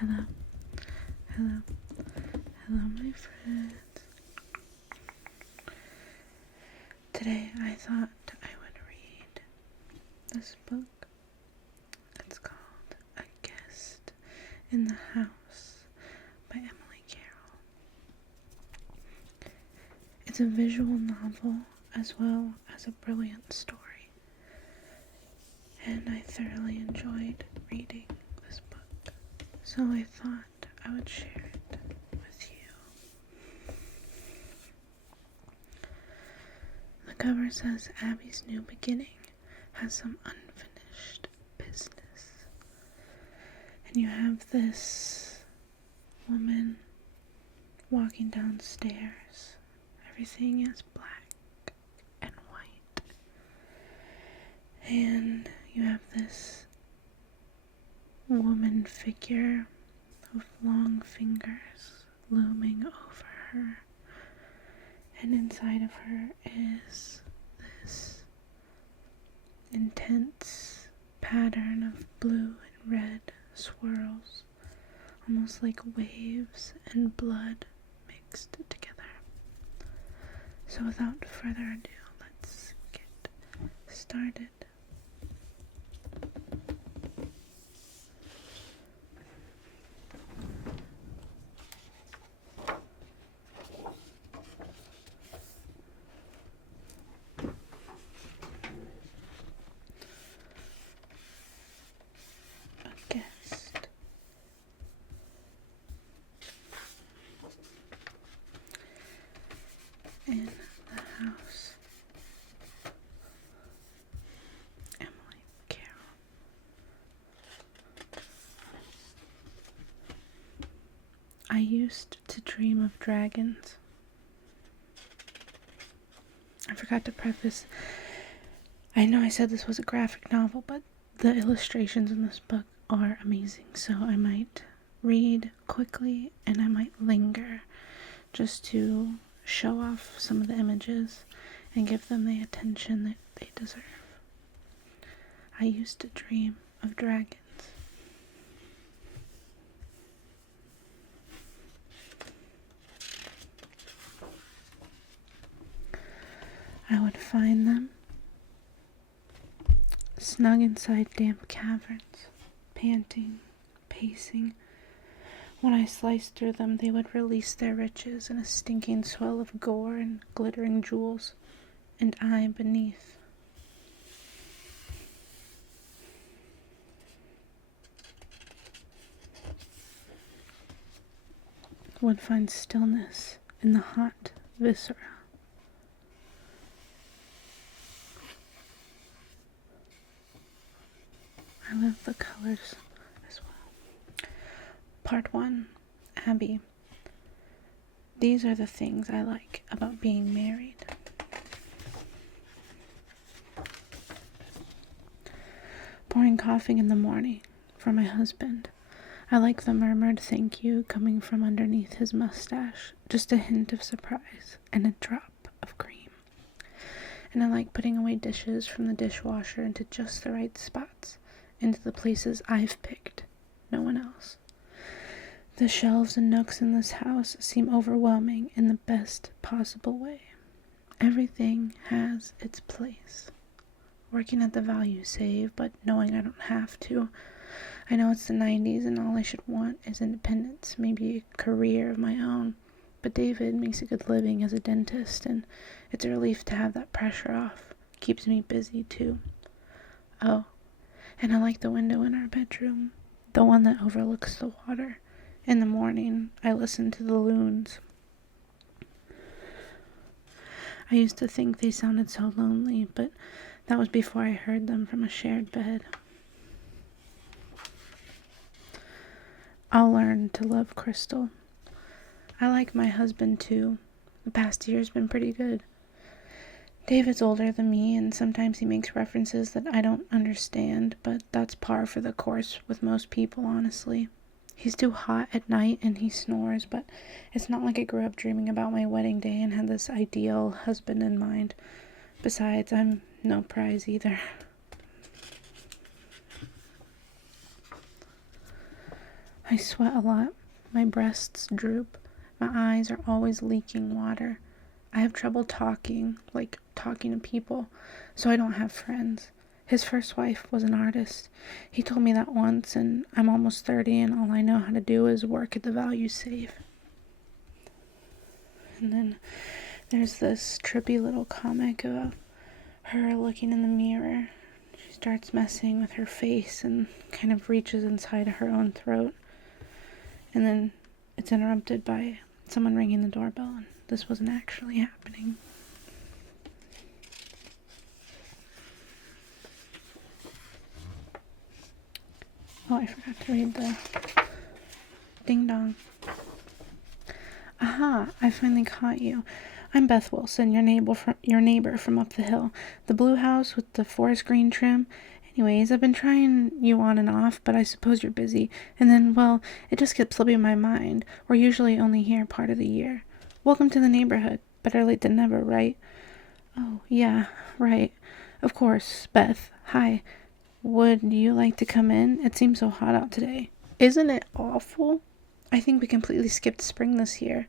Hello, hello, hello, my friends. Today I thought I would read this book. It's called A Guest in the House by Emily Carroll. It's a visual novel as well as a brilliant story, and I thoroughly enjoyed reading this book, so I thought I would share it with you. The cover says Abby's new beginning has some unfinished business. And you have this woman walking downstairs. Everything is black and white. And you have this woman figure with long fingers looming over her. And inside of her is this intense pattern of blue and red swirls, almost like waves and blood mixed together. So without further ado, let's get started. A guest. In the house. Emily Carroll. I used to dream of dragons. I forgot to preface. I know I said this was a graphic novel, but the illustrations in this book are amazing, so I might read quickly and I might linger just to show off some of the images and give them the attention that they deserve. I used to dream of dragons. I would find them snug inside damp caverns, panting, pacing. When I sliced through them, they would release their riches in a stinking swell of gore and glittering jewels, and I beneath. Would find stillness in the hot viscera. I love the colors as well. Part 1. Abby. These are the things I like about being married. Pouring coffee in the morning for my husband. I like the murmured thank you coming from underneath his mustache, just a hint of surprise and a drop of cream. And I like putting away dishes from the dishwasher into just the right spots, into the places I've picked, no one else. The shelves and nooks in this house seem overwhelming in the best possible way. Everything has its place. Working at the value save, but knowing I don't have to. I know it's the 90s and all I should want is independence, maybe a career of my own. But David makes a good living as a dentist, and it's a relief to have that pressure off. Keeps me busy too. Oh, and I like the window in our bedroom, the one that overlooks the water. In the morning, I listen to the loons. I used to think they sounded so lonely, but that was before I heard them from a shared bed. I'll learn to love Crystal. I like my husband too. The past year's been pretty good. David's older than me, and sometimes he makes references that I don't understand, but that's par for the course with most people, honestly. He's too hot at night and he snores, but it's not like I grew up dreaming about my wedding day and had this ideal husband in mind. Besides, I'm no prize either. I sweat a lot. My breasts droop. My eyes are always leaking water. I have trouble talking, like talking to people, so I don't have friends. His first wife was an artist. He told me that once, and I'm almost 30, and all I know how to do is work at the value safe. And then there's this trippy little comic about her looking in the mirror. She starts messing with her face and kind of reaches inside her own throat. And then it's interrupted by someone ringing the doorbell, and this wasn't actually happening. Oh, I forgot to read the ding dong. Aha, I finally caught you. I'm Beth Wilson, your neighbor from up the hill. The blue house with the forest green trim. Anyways, I've been trying you on and off, but I suppose you're busy. And then, well, it just kept slipping my mind. We're usually only here part of the year. Welcome to the neighborhood. Better late than never, right? Oh, yeah, right. Of course, Beth. Hi. Would you like to come in? It seems so hot out today. Isn't it awful? I think we completely skipped spring this year.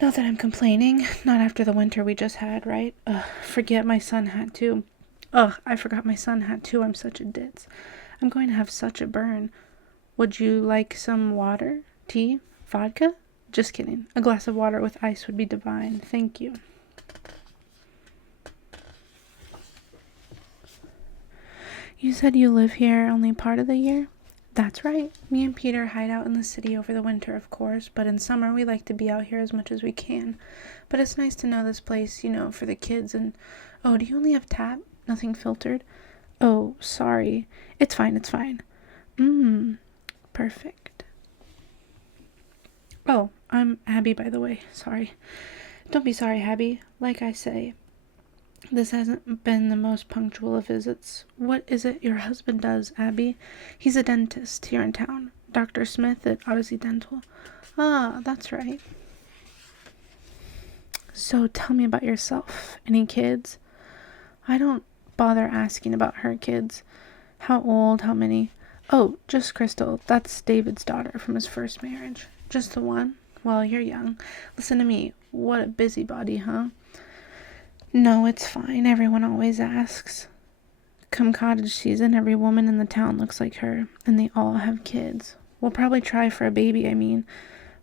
Not that I'm complaining. Not after the winter we just had, right? Forget my son had too. I forgot my son had too. I'm such a ditz. I'm going to have such a burn. Would you like some water? Tea? Vodka? Just kidding. A glass of water with ice would be divine. Thank you. You said you live here only part of the year? That's right. Me and Peter hide out in the city over the winter, of course, but in summer we like to be out here as much as we can. But it's nice to know this place, for the kids. And, oh, do you only have tap? Nothing filtered? Oh, sorry. It's fine. Perfect. Oh, I'm Abby, by the way. Sorry. Don't be sorry, Abby. Like I say, this hasn't been the most punctual of visits. What is it your husband does, Abby? He's a dentist here in town. Dr. Smith at Odyssey Dental. Ah, that's right. So tell me about yourself. Any kids? I don't bother asking about her kids. How old? How many? Oh, just Crystal. That's David's daughter from his first marriage. Just the one? Well, you're young. Listen to me. What a busybody, huh? No, it's fine. Everyone always asks. Come cottage season, every woman in the town looks like her, and they all have kids. We'll probably try for a baby,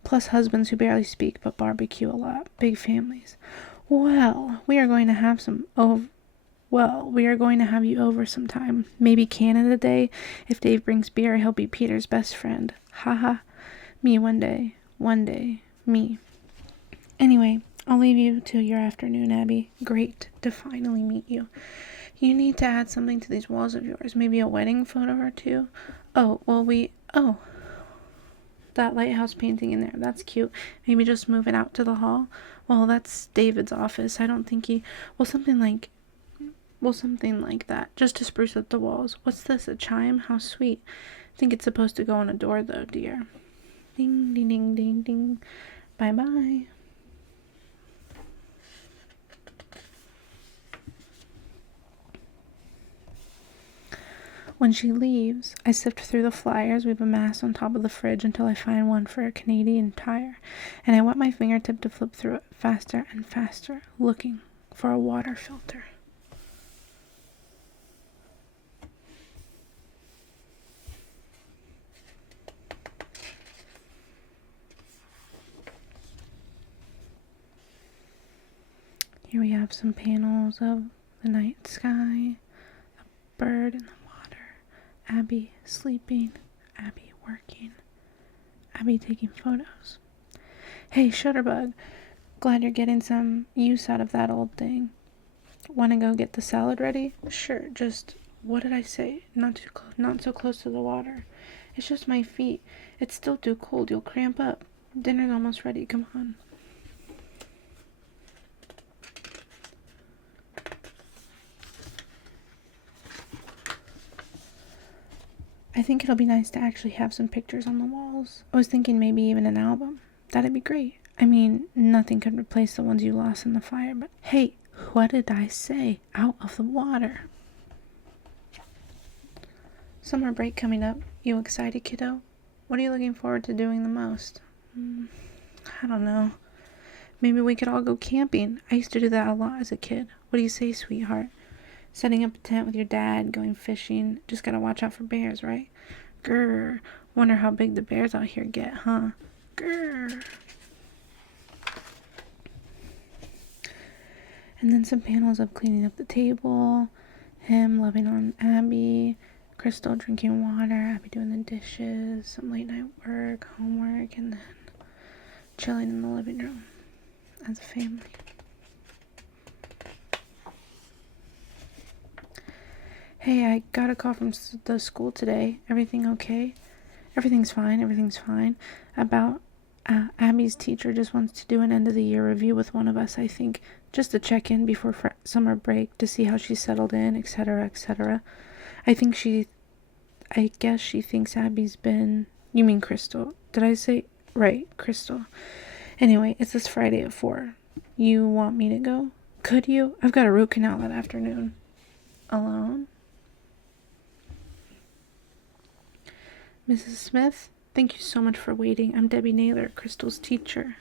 plus husbands who barely speak but barbecue a lot. Big families. We are going to have you over sometime. Maybe Canada Day. If Dave brings beer, he'll be Peter's best friend. Haha. Me one day. Me. Anyway, I'll leave you till your afternoon, Abby. Great to finally meet you. You need to add something to these walls of yours. Maybe a wedding photo or two. That lighthouse painting in there. That's cute. Maybe just move it out to the hall. Well, that's David's office. I don't think something like that. Just to spruce up the walls. What's this? A chime? How sweet. I think it's supposed to go on a door, though, dear. Ding, ding, ding, ding, ding. Bye-bye. When she leaves, I sift through the flyers we've amassed on top of the fridge until I find one for a Canadian Tire, and I wet my fingertip to flip through it faster and faster, looking for a water filter. Here we have some panels of the night sky, a bird in the water, Abby sleeping, Abby working, Abby taking photos. Hey, Shutterbug, glad you're getting some use out of that old thing. Want to go get the salad ready? Sure, just, what did I say? Not so close to the water. It's just my feet. It's still too cold. You'll cramp up. Dinner's almost ready. Come on. I think it'll be nice to actually have some pictures on the walls. I was thinking maybe even an album. That'd be great. Nothing could replace the ones you lost in the fire, but hey, what did I say? Out of the water. Summer break coming up. You excited, kiddo? What are you looking forward to doing the most? I don't know. Maybe we could all go camping. I used to do that a lot as a kid. What do you say, sweetheart? Setting up a tent with your dad, going fishing. Just gotta watch out for bears, right? Grrr. Wonder how big the bears out here get, huh? Grrr. And then some panels of cleaning up the table, him loving on Abby, Crystal drinking water, Abby doing the dishes, some late night work, homework, and then chilling in the living room as a family. Hey, I got a call from the school today. Everything okay? Everything's fine. About Abby's teacher just wants to do an end of the year review with one of us, I think, just to check in before summer break to see how she settled in, etc., etc. I guess she thinks Abby's been... You mean Crystal. Did I say... Right, Crystal. Anyway, it's this Friday at 4. You want me to go? Could you? I've got a root canal that afternoon. Alone? Mrs. Smith, thank you so much for waiting. I'm Debbie Naylor, Crystal's teacher.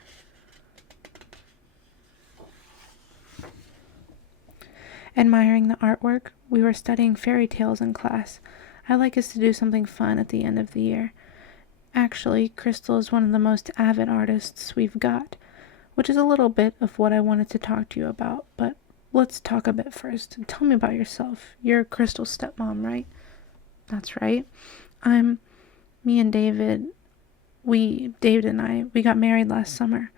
Admiring the artwork, we were studying fairy tales in class. I like us to do something fun at the end of the year. Actually, Crystal is one of the most avid artists we've got, which is a little bit of what I wanted to talk to you about, but let's talk a bit first. Tell me about yourself. You're Crystal's stepmom, right? That's right. Me and David and I got married last summer.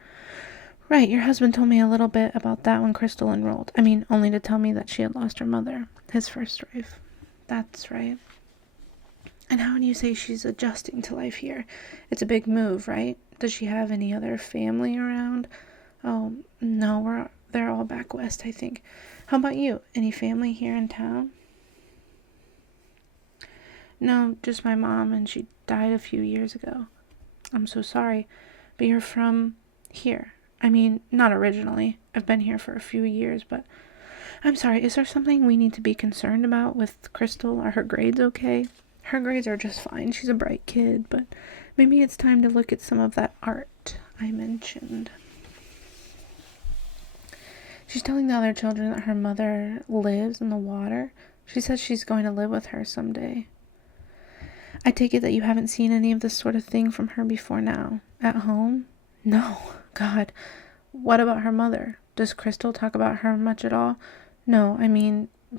Right, your husband told me a little bit about that when Crystal enrolled. Only to tell me that she had lost her mother, his first wife. That's right. And how do you say she's adjusting to life here? It's a big move, right? Does she have any other family around? Oh, no, they're all back west, I think. How about you? Any family here in town? No, just my mom, and she died a few years ago. I'm so sorry, but you're from here. Not originally. I've been here for a few years, but I'm sorry. Is there something we need to be concerned about with Crystal? Are her grades okay? Her grades are just fine. She's a bright kid, but maybe it's time to look at some of that art I mentioned. She's telling the other children that her mother lives in the water. She says she's going to live with her someday. I take it that you haven't seen any of this sort of thing from her before now. At home? No. God. What about her mother? Does Crystal talk about her much at all? No,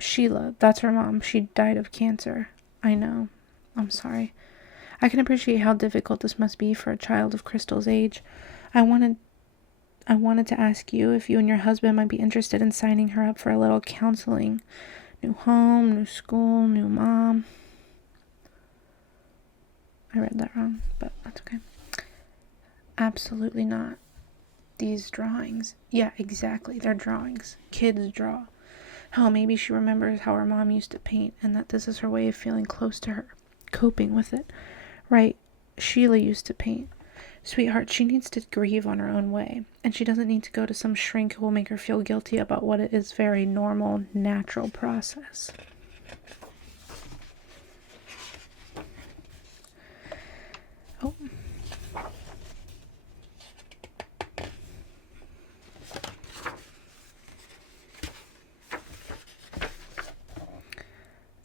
Sheila. That's her mom. She died of cancer. I know. I'm sorry. I can appreciate how difficult this must be for a child of Crystal's age. I wanted to ask you if you and your husband might be interested in signing her up for a little counseling. New home, new school, new mom. I read that wrong, but that's okay. Absolutely not. These drawings. Yeah, exactly. They're drawings. Kids draw. Hell, maybe she remembers how her mom used to paint and that this is her way of feeling close to her, coping with it. Right, Sheila used to paint. Sweetheart, she needs to grieve on her own way, and she doesn't need to go to some shrink who will make her feel guilty about what it is very normal, natural process. Oh.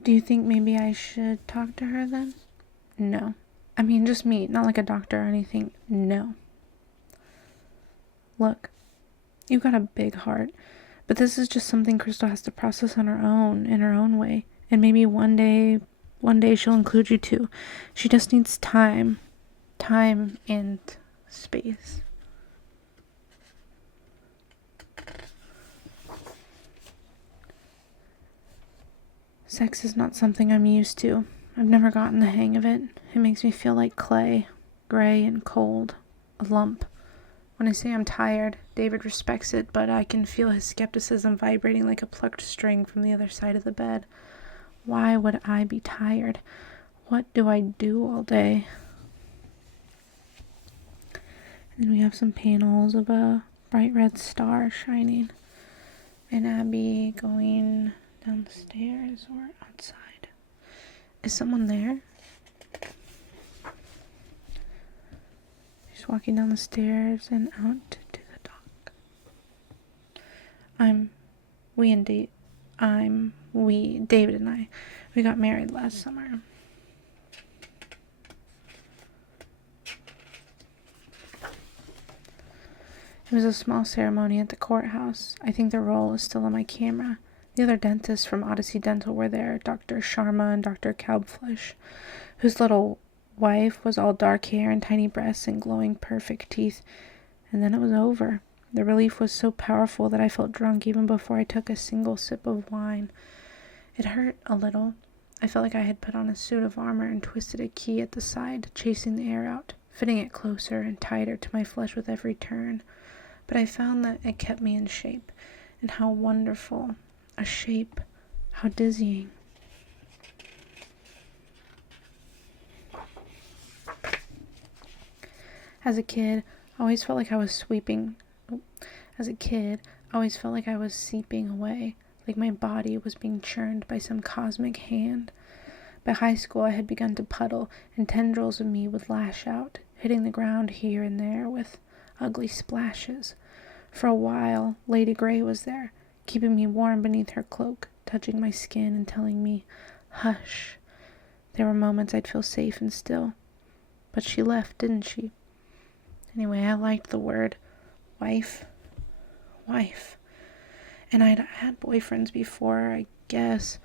Do you think maybe I should talk to her then? No. Just me, not like a doctor or anything. No. Look, you've got a big heart, but this is just something Crystal has to process on her own, in her own way. And maybe one day she'll include you too. She just needs time. Time and space. Sex is not something I'm used to. I've never gotten the hang of it. It makes me feel like clay, gray and cold, a lump. When I say I'm tired, David respects it, but I can feel his skepticism vibrating like a plucked string from the other side of the bed. Why would I be tired? What do I do all day? And then we have some panels of a bright red star shining, and Abby going down the stairs or outside. Is someone there? walking down the stairs and out to the dock. David and I, we got married last summer. It was a small ceremony at the courthouse. I think the roll is still on my camera. The other dentists from Odyssey Dental were there, Dr. Sharma and Dr. Kalbflesh, whose little wife was all dark hair and tiny breasts and glowing perfect teeth. And then it was over. The relief was so powerful that I felt drunk even before I took a single sip of wine. It hurt a little. I felt like I had put on a suit of armor and twisted a key at the side, chasing the air out, fitting it closer and tighter to my flesh with every turn. But I found that it kept me in shape, and how wonderful a shape, how dizzying. As a kid, I always felt like I was seeping away, like my body was being churned by some cosmic hand. By high school, I had begun to puddle, and tendrils of me would lash out, hitting the ground here and there with ugly splashes. For a while, Lady Grey was there, keeping me warm beneath her cloak, touching my skin and telling me, hush. There were moments I'd feel safe and still. But she left, didn't she? Anyway, I liked the word wife. And I'd had boyfriends before, I guess,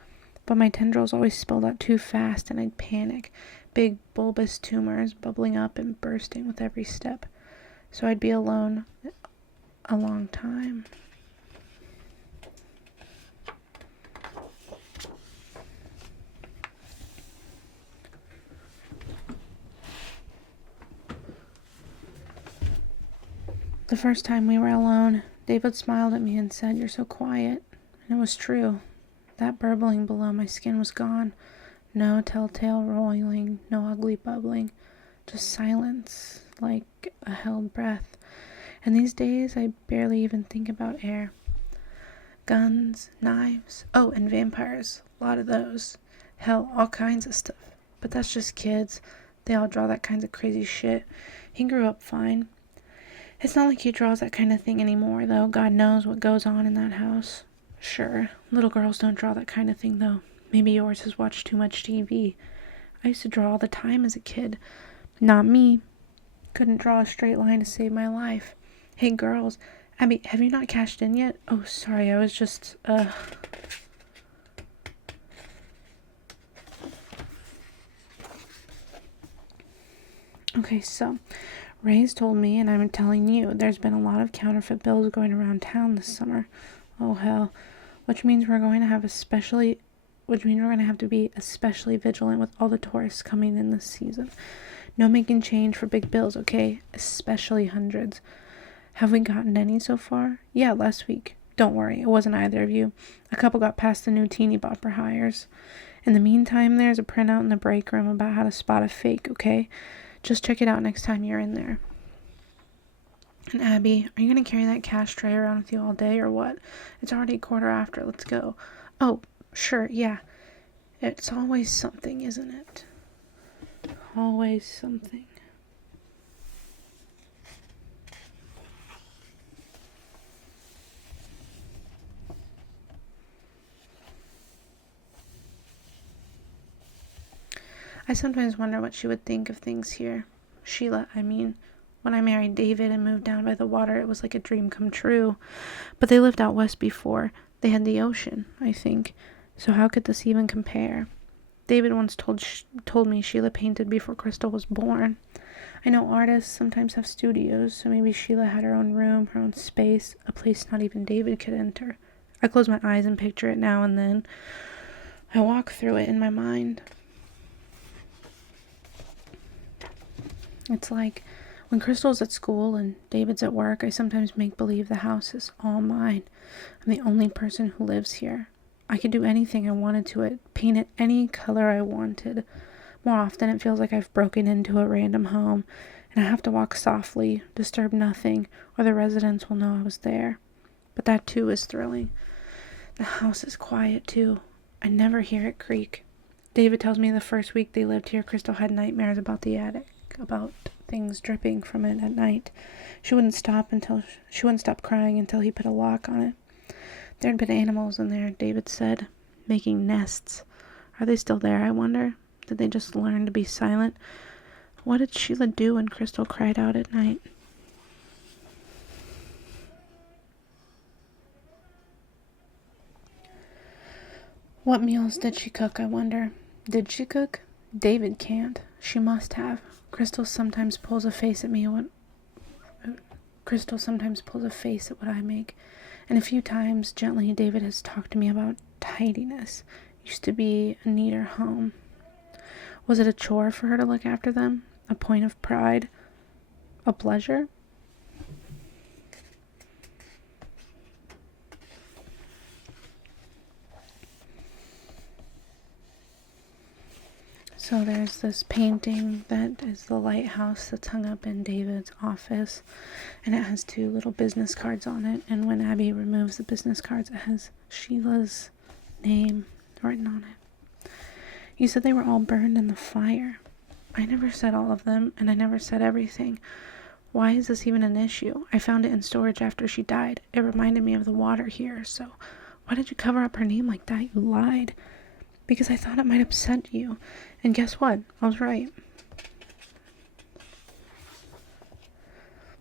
but my tendrils always spilled out too fast and I'd panic, big bulbous tumors bubbling up and bursting with every step. So I'd be alone a long time. The first time we were alone, David smiled at me and said, "You're so quiet." And it was true. That burbling below my skin was gone. No telltale roiling, no ugly bubbling. Just silence, like a held breath. And these days, I barely even think about air. Guns, knives, and vampires. A lot of those. Hell, all kinds of stuff. But that's just kids. They all draw that kinds of crazy shit. He grew up fine. It's not like he draws that kind of thing anymore, though. God knows what goes on in that house. Sure, little girls don't draw that kind of thing, though. Maybe yours has watched too much TV. I used to draw all the time as a kid. Not me. Couldn't draw a straight line to save my life. Hey, girls. Abby, have you not cashed in yet? Oh, sorry, I was just, Okay, so, Ray's told me, and I'm telling you, there's been a lot of counterfeit bills going around town this summer. Oh, hell. Which means we're going to have to be especially vigilant with all the tourists coming in this season. No making change for big bills, okay? Especially hundreds. Have we gotten any so far? Yeah, last week. Don't worry, it wasn't either of you. A couple got past the new teeny bopper hires. In the meantime, there's a printout in the break room about how to spot a fake, okay? Just check it out next time you're in there. And Abby, are you going to carry that cash tray around with you all day or what? It's already 1:15. Let's go. Oh, sure, yeah. It's always something, isn't it? Always something. I sometimes wonder what she would think of things here. Sheila, I mean. When I married David and moved down by the water, it was like a dream come true. But they lived out west before. They had the ocean, I think. So how could this even compare? David once told me Sheila painted before Crystal was born. I know artists sometimes have studios, so maybe Sheila had her own room, her own space, a place not even David could enter. I close my eyes and picture it now and then. I walk through it in my mind. It's like when Crystal's at school and David's at work, I sometimes make believe the house is all mine. I'm the only person who lives here. I could do anything I wanted to it, paint it any color I wanted. More often it feels like I've broken into a random home, and I have to walk softly, disturb nothing, or the residents will know I was there. But that too is thrilling. The house is quiet too. I never hear it creak. David tells me the first week they lived here, Crystal had nightmares about the attic, about things dripping from it at night. She wouldn't stop crying until he put a lock on it. There had been animals in there, David said, making nests. Are they still there, I wonder? Did they just learn to be silent? What did Sheila do when Crystal cried out at night? What meals did she cook, I wonder? Did she cook? David can't. She must have. Crystal sometimes pulls a face at what I make. And a few times, gently, David has talked to me about tidiness. Used to be a neater home. Was it a chore for her to look after them? A point of pride? A pleasure? So there's this painting that is the lighthouse that's hung up in David's office, and it has 2 little business cards on it, and when Abby removes the business cards, it has Sheila's name written on it. You said they were all burned in the fire. I never said all of them, and I never said everything. Why is this even an issue? I found it in storage after she died. It reminded me of the water here, so why did you cover up her name like that? You lied. Because I thought it might upset you. And guess what? I was right.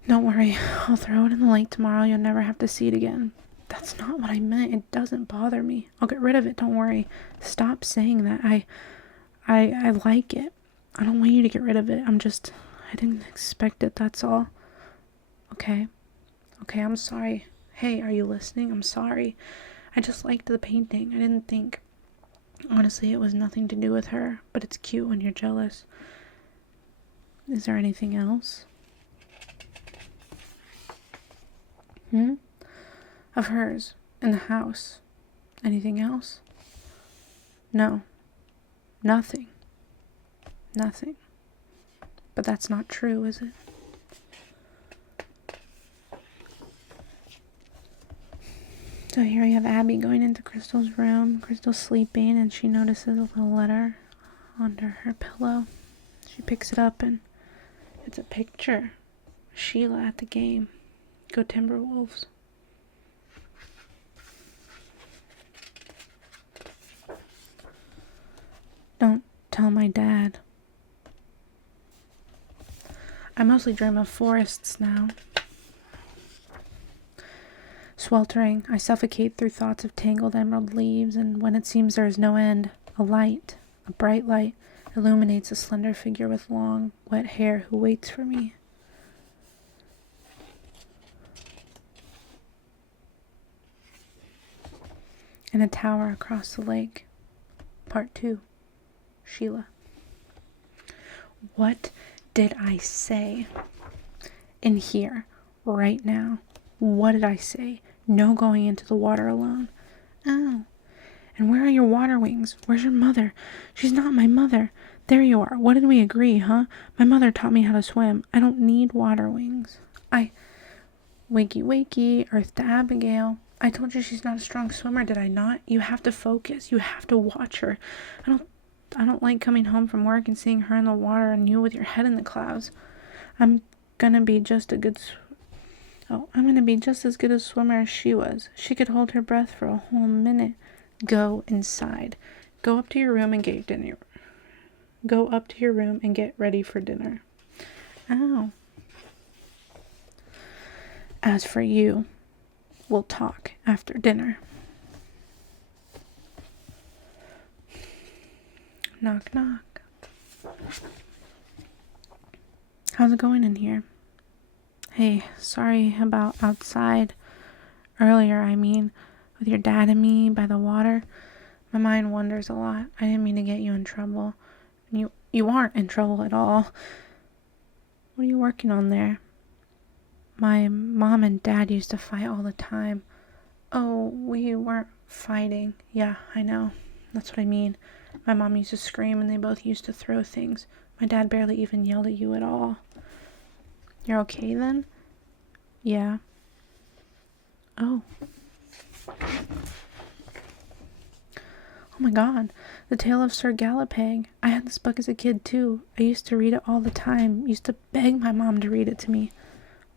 Don't worry. I'll throw it in the lake tomorrow. You'll never have to see it again. That's not what I meant. It doesn't bother me. I'll get rid of it. Don't worry. Stop saying that. I like it. I don't want you to get rid of it. I didn't expect it. That's all. Okay. Okay, I'm sorry. Hey, are you listening? I'm sorry. I just liked the painting. I didn't think. Honestly, it was nothing to do with her, but it's cute when you're jealous. Is there anything else? Of hers, in the house. Anything else? No. Nothing. Nothing. But that's not true, is it? So here we have Abby going into Crystal's room. Crystal's sleeping, and she notices a little letter under her pillow. She picks it up, and it's a picture. Sheila at the game. Go Timberwolves. Don't tell my dad. I mostly dream of forests now. Sweltering, I suffocate through thoughts of tangled emerald leaves, and when it seems there is no end, a bright light, illuminates a slender figure with long, wet hair who waits for me. In a tower across the lake. Part 2. Sheila. What did I say? In here, right now. What did I say? No going into the water alone. Oh. And where are your water wings? Where's your mother? She's not my mother. There you are. What did we agree, huh? My mother taught me how to swim. I don't need water wings. Wakey, wakey, Earth to Abigail. I told you she's not a strong swimmer, did I not? You have to focus. You have to watch her. I don't like coming home from work and seeing her in the water and you with your head in the clouds. I'm gonna be just as good a swimmer as she was. She could hold her breath for a whole minute. Go inside. Go up to your room and get dinner. Go up to your room and get ready for dinner. Ow. As for you, we'll talk after dinner. Knock, knock. How's it going in here? Hey, sorry about outside. Earlier, with your dad and me by the water. My mind wanders a lot. I didn't mean to get you in trouble. You aren't in trouble at all. What are you working on there? My mom and dad used to fight all the time. Oh, we weren't fighting. Yeah, I know. That's what I mean. My mom used to scream and they both used to throw things. My dad barely even yelled at you at all. You're okay then? Yeah. Oh. Oh my god, The Tale of Sir Galahad. I had this book as a kid too. I used to read it all the time. Used to beg my mom to read it to me.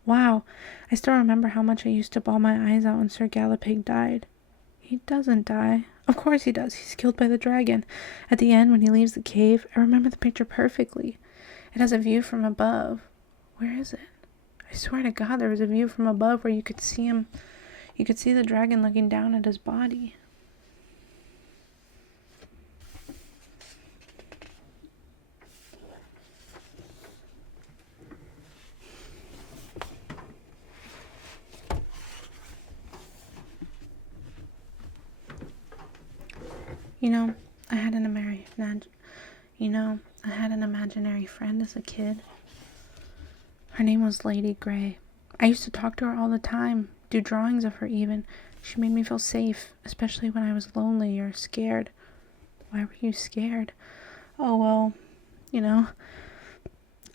Wow, I still remember how much I used to bawl my eyes out when Sir Galahad died. He doesn't die. Of course he does. He's killed by the dragon. At the end, when he leaves the cave, I remember the picture perfectly. It has a view from above. Where is it? I swear to God, there was a view from above where you could see him. You could see the dragon looking down at his body. I had an imaginary friend as a kid. Her name was Lady Grey. I used to talk to her all the time, do drawings of her even. She made me feel safe, especially when I was lonely or scared. Why were you scared? Oh, well, I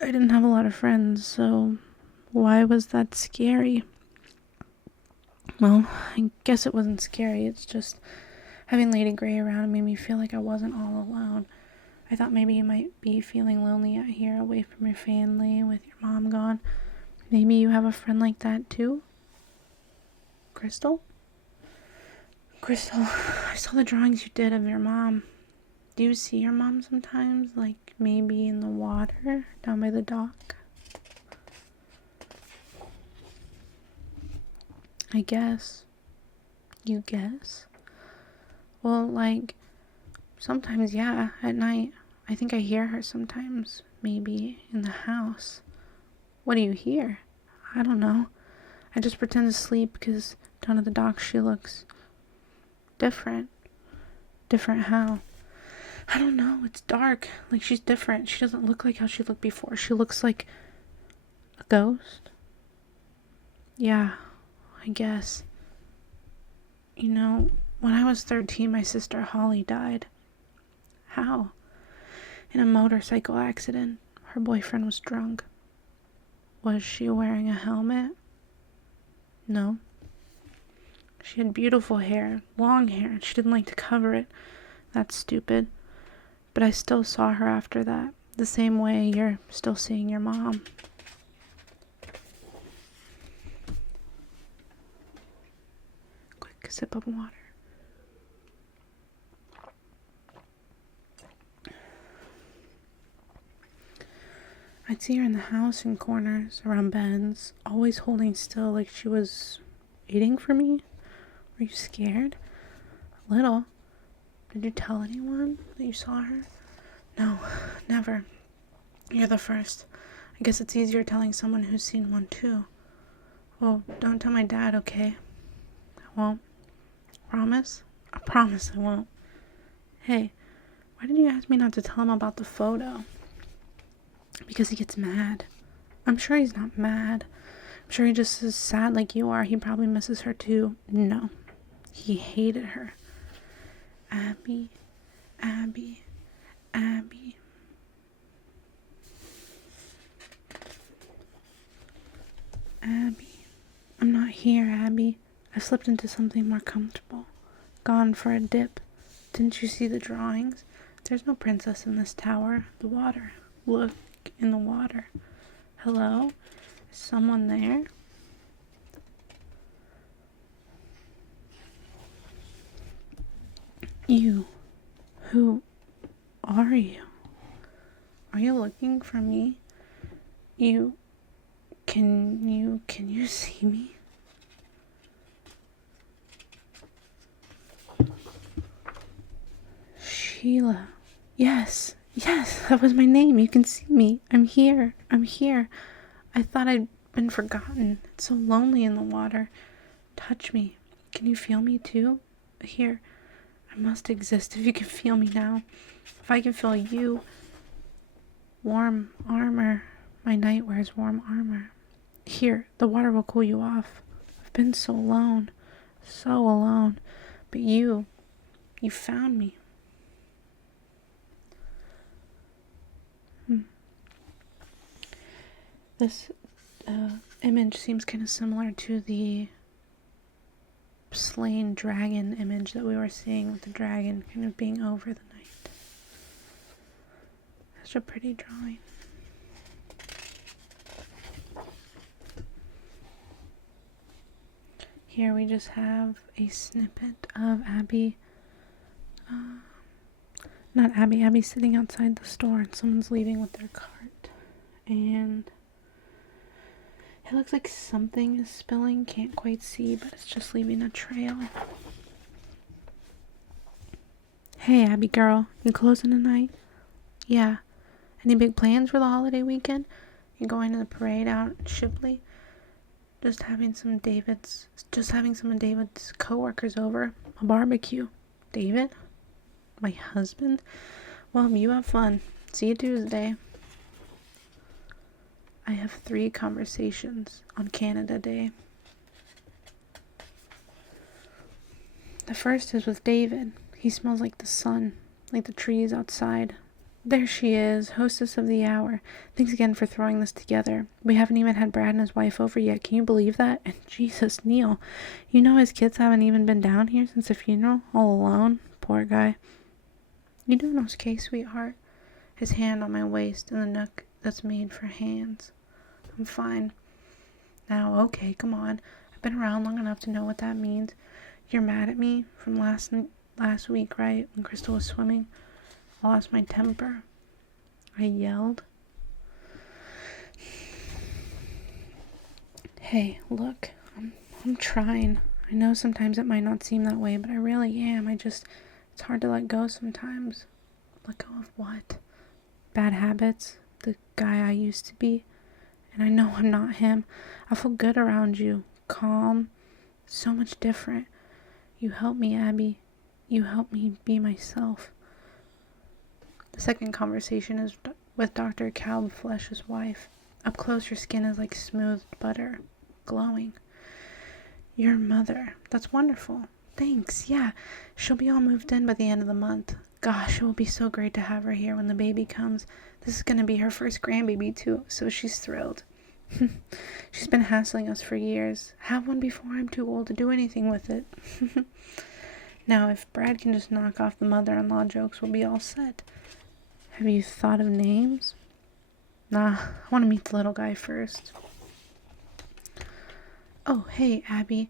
didn't have a lot of friends, so why was that scary? Well, I guess it wasn't scary. It's just having Lady Grey around made me feel like I wasn't all alone. I thought maybe you might be feeling lonely out here away from your family with your mom gone. Maybe you have a friend like that too? Crystal, I saw the drawings you did of your mom. Do you see your mom sometimes? Like maybe in the water down by the dock? I guess. You guess? Well, like, sometimes, yeah, at night. I think I hear her sometimes, maybe in the house. What do you hear? I don't know. I just pretend to sleep because down at the dock she looks different. Different how? I don't know. It's dark. Like she's different. She doesn't look like how she looked before. She looks like a ghost. Yeah, I guess. When I was 13, my sister Holly died. How? In a motorcycle accident. Her boyfriend was drunk. Was she wearing a helmet? No. She had beautiful hair, long hair, and she didn't like to cover it. That's stupid. But I still saw her after that, the same way you're still seeing your mom. Quick sip of water. I'd see her in the house in corners, around beds, always holding still like she was waiting for me. Were you scared? A little. Did you tell anyone that you saw her? No, never. You're the first. I guess it's easier telling someone who's seen one too. Well, don't tell my dad, okay? I won't. Promise? I promise I won't. Hey, why did you ask me not to tell him about the photo? Because he gets mad. I'm sure he's not mad. I'm sure he just is sad like you are. He probably misses her too. No. He hated her. Abby. Abby. Abby. Abby. I'm not here, Abby. I slipped into something more comfortable. Gone for a dip. Didn't you see the drawings? There's no princess in this tower. The water. Look in the water. Hello? Is someone there? You. Who are you? Are you looking for me? Can you see me? Sheila. Yes, that was my name. You can see me. I'm here. I thought I'd been forgotten. It's so lonely in the water. Touch me. Can you feel me too? Here. I must exist if you can feel me now. If I can feel you. Warm armor. My knight wears warm armor. Here, the water will cool you off. I've been so alone. But you found me. This image seems kind of similar to the slain dragon image that we were seeing, with the dragon kind of being over the night. Such a pretty drawing. Here we just have a snippet of Abby. Not Abby. Abby's sitting outside the store and someone's leaving with their cart. And it looks like something is spilling. Can't quite see, but it's just leaving a trail. Hey, Abby girl. You closing tonight? Yeah. Any big plans for the holiday weekend? You going to the parade out in Shipley? Just having some of David's co-workers over. A barbecue. David? My husband? Well, you have fun. See you Tuesday. I have 3 conversations on Canada Day. The first is with David. He smells like the sun, like the trees outside. There she is, hostess of the hour. Thanks again for throwing this together. We haven't even had Brad and his wife over yet. Can you believe that? And Jesus, Neil. You know his kids haven't even been down here since the funeral, all alone. Poor guy. You doing okay, sweetheart? His hand on my waist in the nook that's made for hands. I'm fine. Now, okay, come on. I've been around long enough to know what that means. You're mad at me from last week, right? When Crystal was swimming? I lost my temper. I yelled. Hey, look, I'm trying. I know sometimes it might not seem that way, but I really am. It's hard to let go sometimes. Let go of what? Bad habits? The guy I used to be? And I know I'm not him. I feel good around you. Calm. So much different. You help me, Abby. You help me be myself. The second conversation is with Dr. Kalbflesh's wife. Up close, her skin is like smooth butter, glowing. Your mother. That's wonderful. Thanks. Yeah, she'll be all moved in by the end of the month. Gosh, it will be so great to have her here when the baby comes. This is going to be her first grandbaby too, so she's thrilled. She's been hassling us for years. Have one before I'm too old to do anything with it. Now, if Brad can just knock off the mother-in-law jokes, we'll be all set. Have you thought of names? Nah, I want to meet the little guy first. Oh, hey, Abby.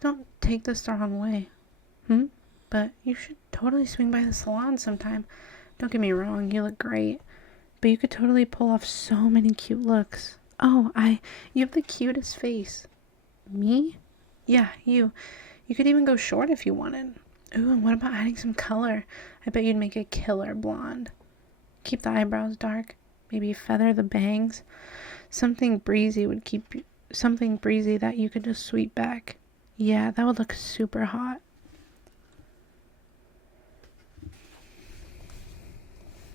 Don't take this the wrong way. But you should totally swing by the salon sometime. Don't get me wrong, you look great. But you could totally pull off so many cute looks. Oh, you have the cutest face. Me? Yeah, you. You could even go short if you wanted. Ooh, and what about adding some color? I bet you'd make a killer blonde. Keep the eyebrows dark. Maybe feather the bangs. Something breezy that you could just sweep back. Yeah, that would look super hot.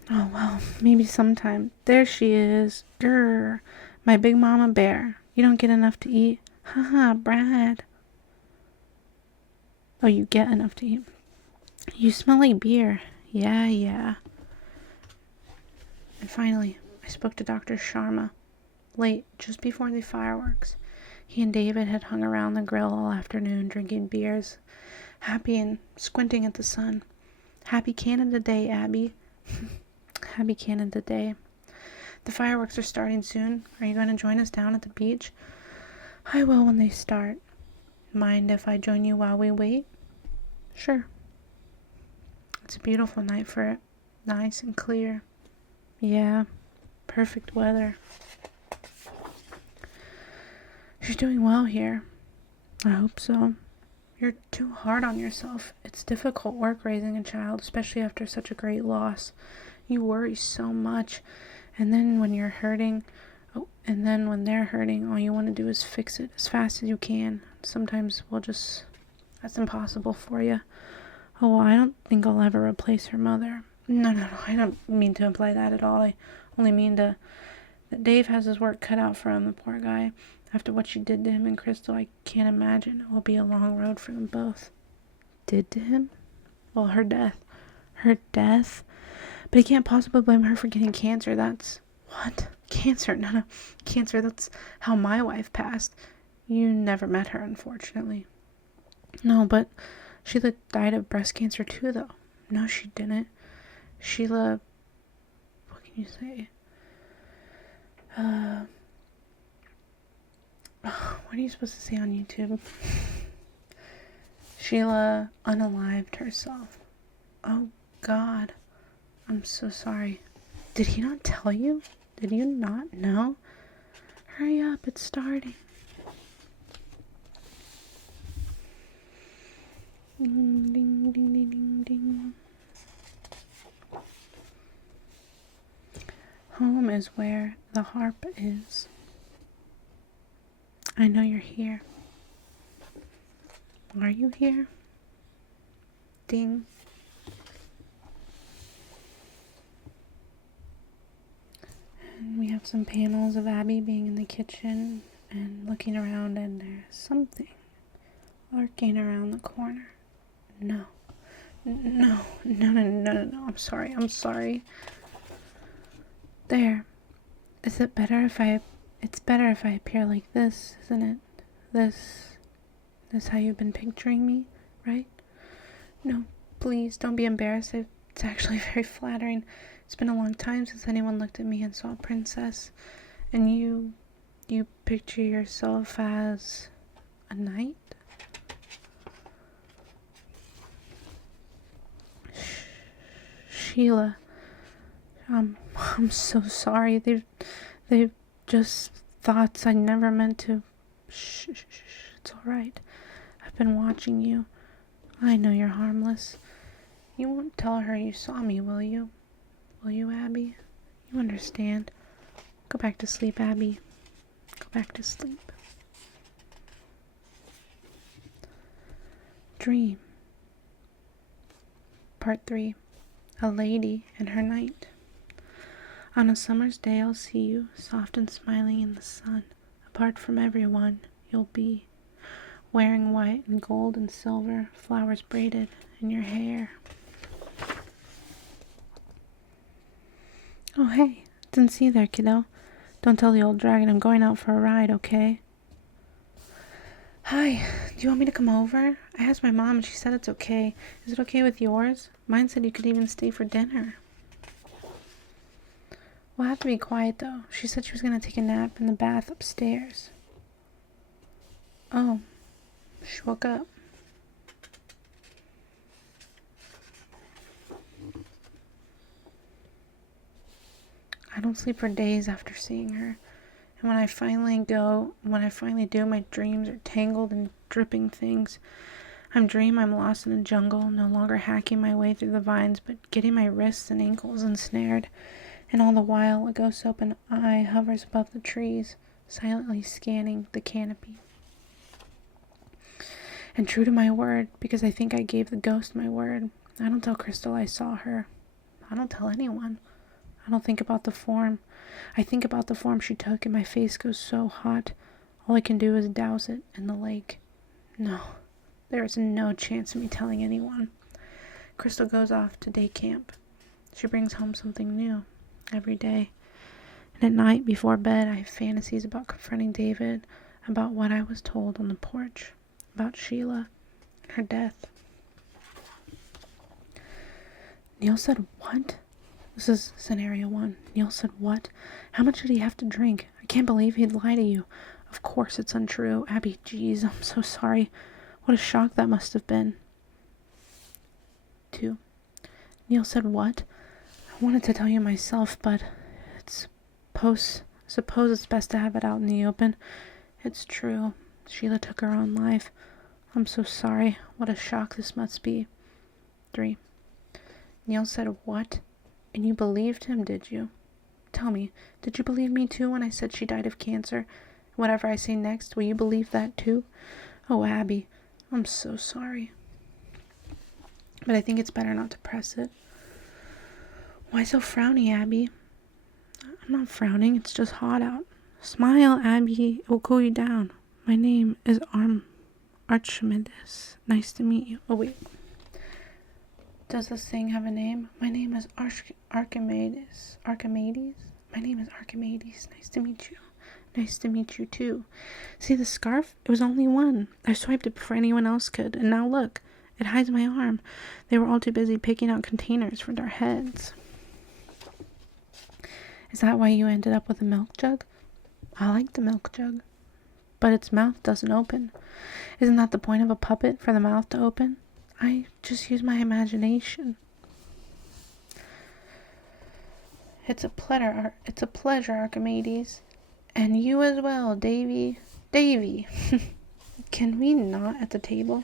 Oh, well, maybe sometime. There she is. Grr. My big mama bear. You don't get enough to eat? Haha, Brad. Oh, you get enough to eat. You smell like beer. Yeah. And finally, I spoke to Dr. Sharma. Late, just before the fireworks. He and David had hung around the grill all afternoon, drinking beers, happy and squinting at the sun. Happy Canada Day, Abby. Happy Canada Day. The fireworks are starting soon. Are you going to join us down at the beach? I will when they start. Mind if I join you while we wait? Sure. It's a beautiful night for it. Nice and clear. Yeah, perfect weather. She's doing well here. I hope so. You're too hard on yourself. It's difficult work raising a child, especially after such a great loss. You worry so much. And then when they're hurting, all you want to do is fix it as fast as you can. Sometimes that's impossible for you. Oh, well, I don't think I'll ever replace her mother. No, I don't mean to imply that at all. I only mean that Dave has his work cut out for him, the poor guy. After what she did to him and Crystal, I can't imagine it will be a long road for them both. Did to him? Well, her death. Her death? But he can't possibly blame her for getting cancer. That's... What? Cancer? No. Cancer, that's how my wife passed. You never met her, unfortunately. No, but Sheila died of breast cancer too, though. No, she didn't. Sheila, what can you say? What are you supposed to say on YouTube? Sheila unalived herself. Oh, God. I'm so sorry. Did he not tell you? Did you not know? Hurry up, it's starting. Ding, ding, ding, ding, ding, ding. Home is where the harp is. I know you're here. Are you here? Ding. And we have some panels of Abby being in the kitchen and looking around, and there's something lurking around the corner. No. No. I'm sorry. There. Is it better if it's better if I appear like this, isn't it? This how you've been picturing me, right? No, please don't be embarrassed. It's actually very flattering. It's been a long time since anyone looked at me and saw a princess. And you picture yourself as a knight? Sheila, I'm so sorry. They've just thoughts I never meant to. Shh. It's all right. I've been watching you. I know you're harmless. You won't tell her you saw me, will you? Will you, Abby? You understand. Go back to sleep, Abby. Go back to sleep. Dream. Part 3. A lady and her knight. On a summer's day I'll see you, soft and smiling in the sun. Apart from everyone, you'll be wearing white and gold and silver, flowers braided in your hair. Oh, hey, didn't see you there, kiddo. Don't tell the old dragon I'm going out for a ride, okay? Hi, do you want me to come over? I asked my mom and she said it's okay. Is it okay with yours? Mine said you could even stay for dinner. We'll have to be quiet, though. She said she was going to take a nap in the bath upstairs. Oh, she woke up. I don't sleep for days after seeing her. And when I finally do, my dreams are tangled and dripping things. I'm lost in a jungle, no longer hacking my way through the vines, but getting my wrists and ankles ensnared. And all the while, a ghost's open eye hovers above the trees, silently scanning the canopy. And true to my word, because I think I gave the ghost my word, I don't tell Crystal I saw her. I don't tell anyone. I don't think about the form. I think about the form she took, and my face goes so hot. All I can do is douse it in the lake. No, there is no chance of me telling anyone. Crystal goes off to day camp. She brings home something new every day. And at night, before bed, I have fantasies about confronting David, about what I was told on the porch, about Sheila and her death. Neil said, what? This is scenario 1. Neil said, what? How much did he have to drink? I can't believe he'd lie to you. Of course it's untrue. Abby, geez, I'm so sorry. What a shock that must have been. 2. Neil said, what? I wanted to tell you myself, but suppose it's best to have it out in the open. It's true. Sheila took her own life. I'm so sorry. What a shock this must be. 3. Neil said, what? And you believed him, did you? Tell me, did you believe me too when I said she died of cancer? Whatever I say next, will you believe that too? Oh, Abby, I'm so sorry. But I think it's better not to press it. Why so frowny, Abby? I'm not frowning, it's just hot out. Smile, Abby, it will cool you down. My name is Archimedes. Nice to meet you. Oh, wait. Does this thing have a name? My name is Archimedes. Archimedes? My name is Archimedes. Nice to meet you. Nice to meet you, too. See the scarf? It was only one. I swiped it before anyone else could, and now look. It hides my arm. They were all too busy picking out containers for their heads. Is that why you ended up with a milk jug? I like the milk jug. But its mouth doesn't open. Isn't that the point of a puppet, for the mouth to open? I just use my imagination. It's a pleasure, Archimedes. And you as well, Davy. Davy! Can we not at the table?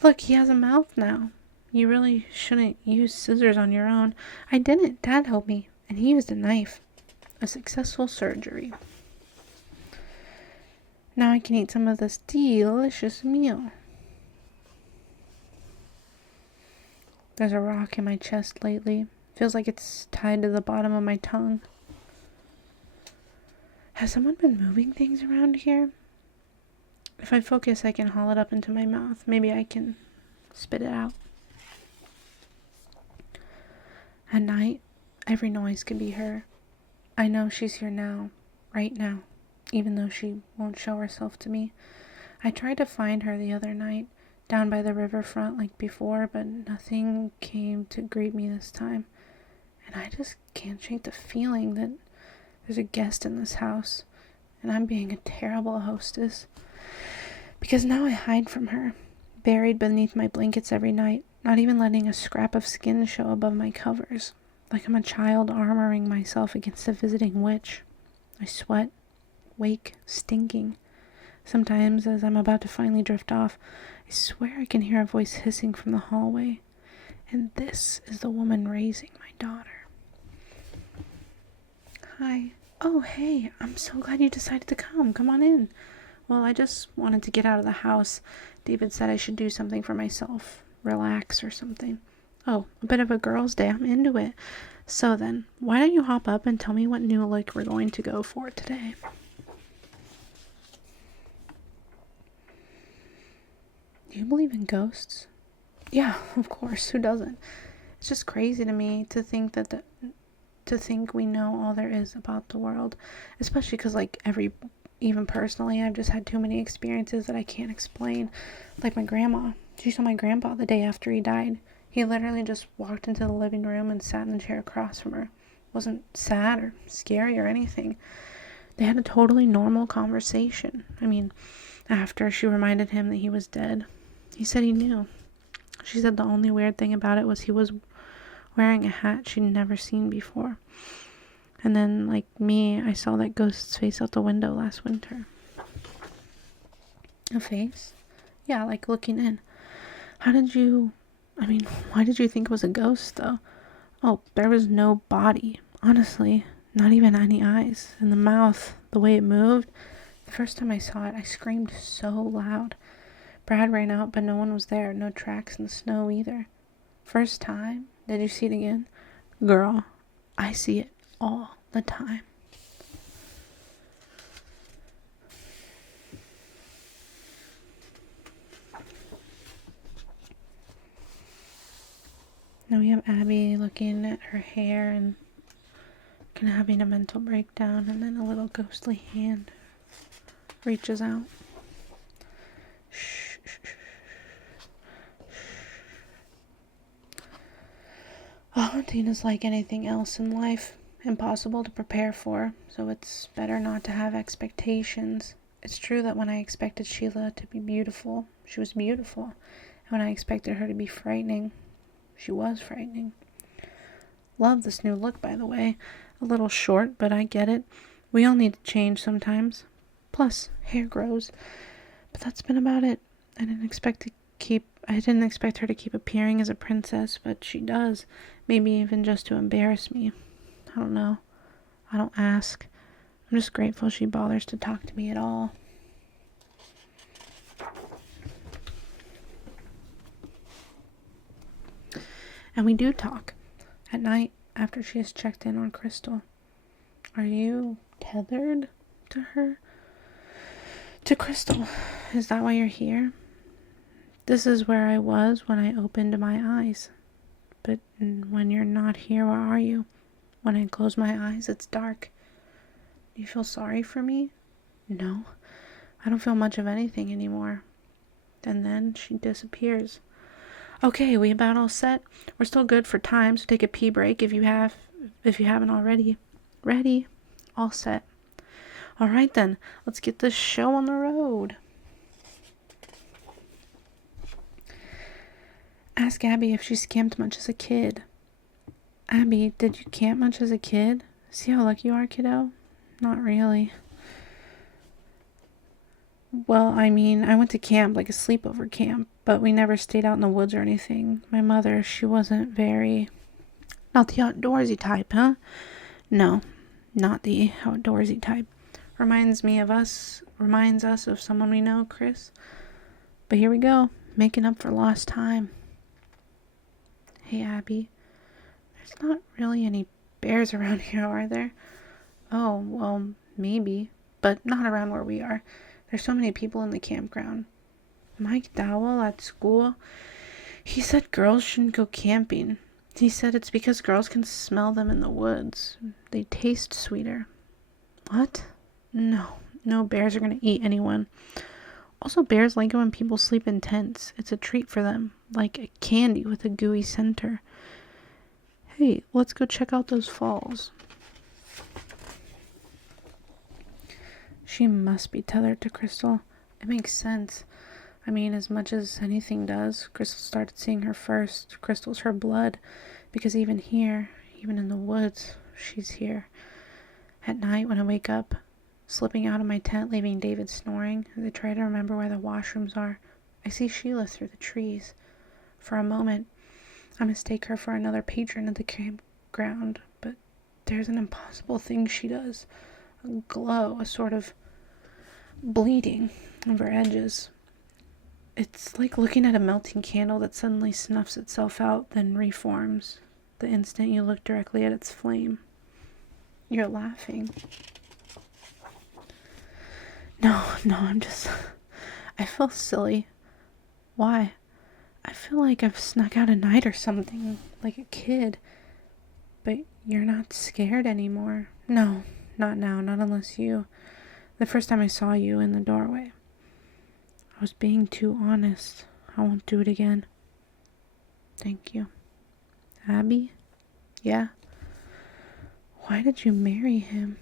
Look, he has a mouth now. You really shouldn't use scissors on your own. I didn't. Dad helped me, and he used a knife. A successful surgery. Now I can eat some of this delicious meal. There's a rock in my chest lately. Feels like it's tied to the bottom of my tongue. Has someone been moving things around here? If I focus, I can haul it up into my mouth. Maybe I can spit it out. At night, every noise could be her. I know she's here now, right now, even though she won't show herself to me. I tried to find her the other night, down by the riverfront like before, but nothing came to greet me this time. And I just can't shake the feeling that there's a guest in this house, and I'm being a terrible hostess. Because now I hide from her, buried beneath my blankets every night, not even letting a scrap of skin show above my covers, like I'm a child armoring myself against a visiting witch. I sweat, wake, stinking. Sometimes, as I'm about to finally drift off, I swear I can hear a voice hissing from the hallway. And this is the woman raising my daughter. Hi. Oh, hey, I'm so glad you decided to come. Come on in. Well, I just wanted to get out of the house. David said I should do something for myself. Relax or something. Oh, a bit of a girl's day. I'm into it. So then, why don't you hop up and tell me what new look we're going to go for today? Do you believe in ghosts? Yeah, of course. Who doesn't? It's just crazy to me to think to think we know all there is about the world, especially because even personally, I've just had too many experiences that I can't explain. Like my grandma. She saw my grandpa the day after he died. He literally just walked into the living room and sat in the chair across from her. Wasn't sad or scary or anything. They had a totally normal conversation. I mean, after she reminded him that he was dead, he said he knew. She said the only weird thing about it was he was wearing a hat she'd never seen before. And then, like me, I saw that ghost's face out the window last winter. A face? Yeah, like looking in. Why did you think it was a ghost, though? Oh, there was no body. Honestly, not even any eyes. And the mouth, the way it moved. The first time I saw it, I screamed so loud. Brad ran out, but no one was there. No tracks in the snow either. First time? Did you see it again? Girl, I see it all the time. Now we have Abby looking at her hair and kind of having a mental breakdown, and then a little ghostly hand reaches out. Shh, shh, shh, shh. Haunting is like anything else in life, impossible to prepare for, so it's better not to have expectations. It's true that when I expected Sheila to be beautiful, she was beautiful, and when I expected her to be frightening, she was frightening. Love this new look, by the way. A little short, but I get it. We all need to change sometimes. Plus, hair grows. But that's been about it. I didn't expect her to keep appearing as a princess, but she does. Maybe even just to embarrass me. I don't know. I don't ask. I'm just grateful she bothers to talk to me at all. And we do talk. At night, after she has checked in on Crystal. Are you tethered to her? To Crystal. Is that why you're here? This is where I was when I opened my eyes. But when you're not here, where are you? When I close my eyes, it's dark. Do you feel sorry for me? No, I don't feel much of anything anymore. And then she disappears. Okay, we about all set? We're still good for time, so take a pee break if you haven't already. Ready? All set. All right then, let's get this show on the road. Ask Abby if she's camped much as a kid. Abby, did you camp much as a kid? See how lucky you are, kiddo? Not really. Well, I mean, I went to camp, like a sleepover camp, but we never stayed out in the woods or anything. My mother, she wasn't very... Not the outdoorsy type, huh? No, not the outdoorsy type. Reminds us of someone we know, Chris. But here we go, making up for lost time. Hey, Abby, there's not really any bears around here, are there? Oh, well, maybe, but not around where we are. There's so many people in the campground. Mike Dowell at school, he said girls shouldn't go camping. He said it's because girls can smell them in the woods. They taste sweeter. What? No bears are going to eat anyone. Also, bears like it when people sleep in tents. It's a treat for them, like a candy with a gooey center. Hey, let's go check out those falls. She must be tethered to Crystal. It makes sense. I mean, as much as anything does, Crystal started seeing her first. Crystal's her blood. Because even here, even in the woods, she's here. At night when I wake up, slipping out of my tent, leaving David snoring, as I try to remember where the washrooms are, I see Sheila through the trees. For a moment, I mistake her for another patron of the campground, but there's an impossible thing she does. A glow, a sort of bleeding of her edges. It's like looking at a melting candle that suddenly snuffs itself out, then reforms, the instant you look directly at its flame. You're laughing. No, I feel silly. Why? I feel like I've snuck out at night or something, like a kid. But you're not scared anymore. No, not now, not unless you... The first time I saw you in the doorway. I was being too honest. I won't do it again. Thank you. Abby? Yeah? Why did you marry him?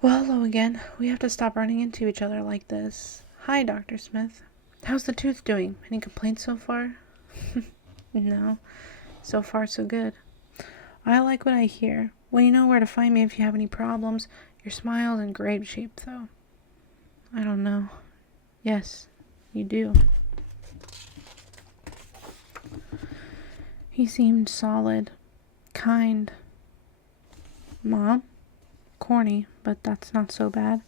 Well, hello again. We have to stop running into each other like this. Hi, Dr. Smith. How's the tooth doing? Any complaints so far? No. So far, so good. I like what I hear. Well, you know where to find me if you have any problems. Your smile's in great shape, though. I don't know. Yes, you do. He seemed solid, kind. Mom? Corny, but that's not so bad.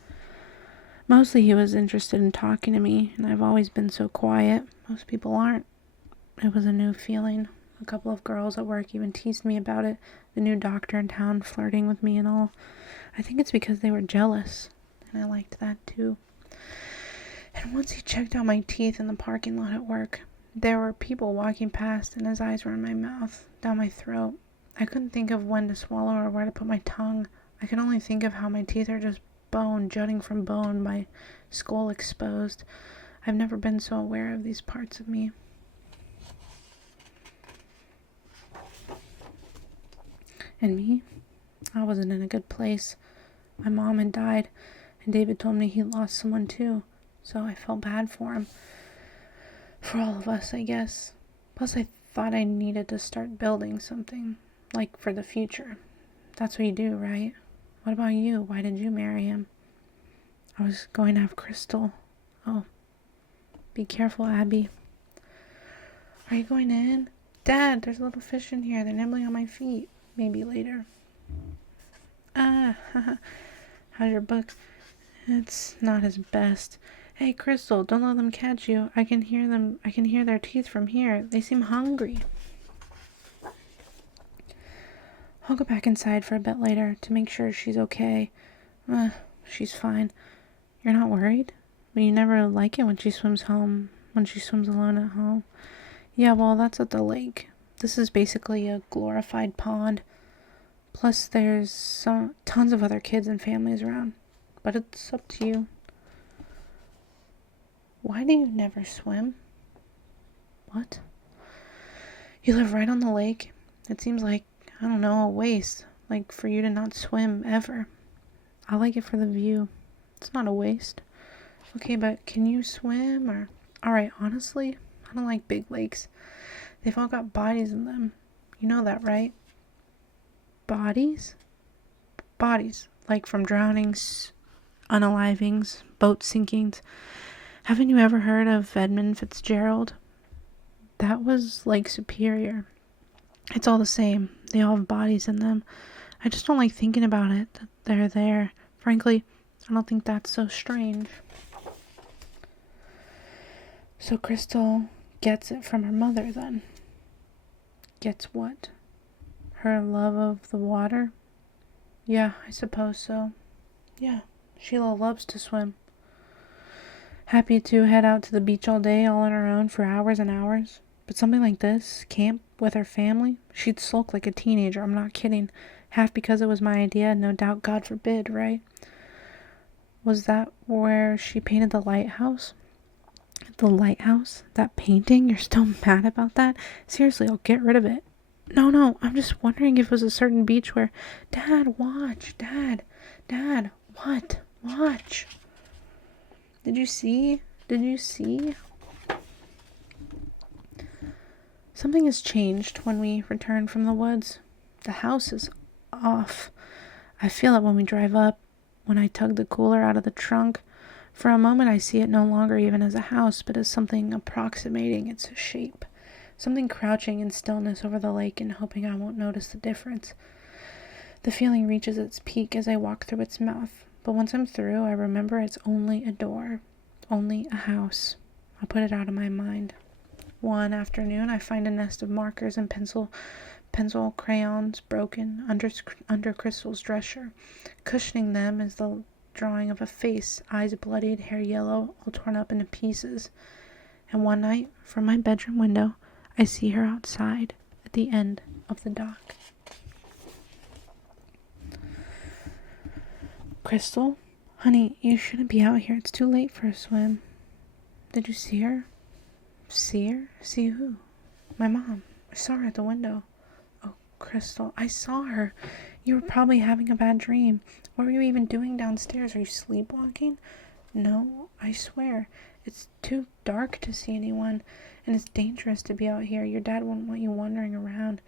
Mostly he was interested in talking to me, and I've always been so quiet. Most people aren't. It was a new feeling. A couple of girls at work even teased me about it. The new doctor in town flirting with me and all. I think it's because they were jealous, and I liked that too. And once he checked out my teeth in the parking lot at work, there were people walking past, and his eyes were in my mouth, down my throat. I couldn't think of when to swallow or where to put my tongue. I could only think of how my teeth are just bone jutting from bone, my skull exposed. I've never been so aware of these parts of me. And me? I wasn't in a good place. My mom had died, and David told me he lost someone too, so I felt bad for him. For all of us, I guess. Plus, I thought I needed to start building something, like for the future. That's what you do, right? What about you? Why did you marry him? I was going to have Crystal. Oh, be careful, Abby. Are you going in? Dad, there's a little fish in here. They're nibbling on my feet. Maybe later. How's your book? It's not his best. Hey, Crystal, don't let them catch you. I can hear their teeth from here. They seem hungry. I'll go back inside for a bit later to make sure she's okay. She's fine. You're not worried? Well, you never like it when she swims alone at home. Yeah, well, that's at the lake. This is basically a glorified pond. Plus, there's tons of other kids and families around. but it's up to you. Why do you never swim? What? You live right on the lake? It seems like, I don't know, a waste. Like for you to not swim ever. I like it for the view. It's not a waste. Okay, but can you swim or... Alright, honestly, I don't like big lakes. They've all got bodies in them. You know that, right? Bodies? Bodies. Like from drownings, unalivings, boat sinkings. Haven't you ever heard of Edmund Fitzgerald? That was Lake Superior. It's all the same. They all have bodies in them. I just don't like thinking about it, that they're there. Frankly, I don't think that's so strange. So Crystal gets it from her mother then. Gets what? Her love of the water? Yeah, I suppose so. Yeah, Sheila loves to swim. Happy to head out to the beach all day, all on her own for hours and hours. But something like this, camp with her family, she'd sulk like a teenager, I'm not kidding. Half because it was my idea, no doubt, God forbid, right? Was that where she painted the lighthouse? The lighthouse? That painting? You're still mad about that? Seriously, I'll get rid of it. No, I'm just wondering if it was a certain beach where... Dad, watch! Dad, what? Watch! Did you see? Something has changed when we return from the woods. The house is off. I feel it when we drive up, when I tug the cooler out of the trunk. For a moment I see it no longer even as a house, but as something approximating its shape. Something crouching in stillness over the lake and hoping I won't notice the difference. The feeling reaches its peak as I walk through its mouth, but once I'm through, I remember it's only a door, only a house. I put it out of my mind. One afternoon, I find a nest of markers and pencil crayons broken under Crystal's dresser. Cushioning them is the drawing of a face, eyes bloodied, hair yellow, all torn up into pieces. And one night, from my bedroom window, I see her outside at the end of the dock. Crystal? Honey, you shouldn't be out here. It's too late for a swim. Did you see her? See her? See who? My mom. I saw her at the window. Oh, Crystal, I saw her. You were probably having a bad dream. What were you even doing downstairs? Are you sleepwalking? No, I swear. It's too dark to see anyone, and it's dangerous to be out here. Your dad won't want you wandering around.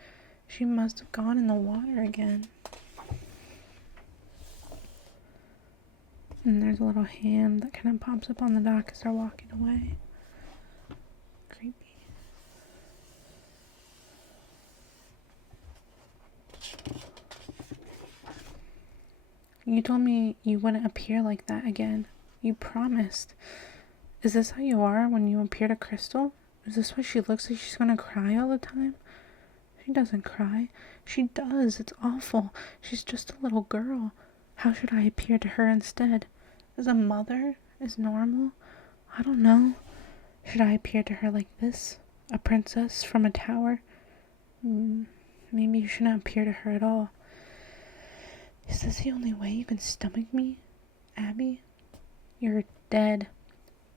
She must have gone in the water again. And there's a little hand that kind of pops up on the dock as they're walking away. Creepy. You told me you wouldn't appear like that again. You promised. Is this how you are when you appear to Crystal? Is this why she looks like she's gonna cry all the time? She doesn't cry. She does. It's awful. She's just a little girl. How should I appear to her instead? As a mother? As normal? I don't know. Should I appear to her like this? A princess from a tower? Maybe you shouldn't appear to her at all. Is this the only way you can stomach me, Abby? You're dead.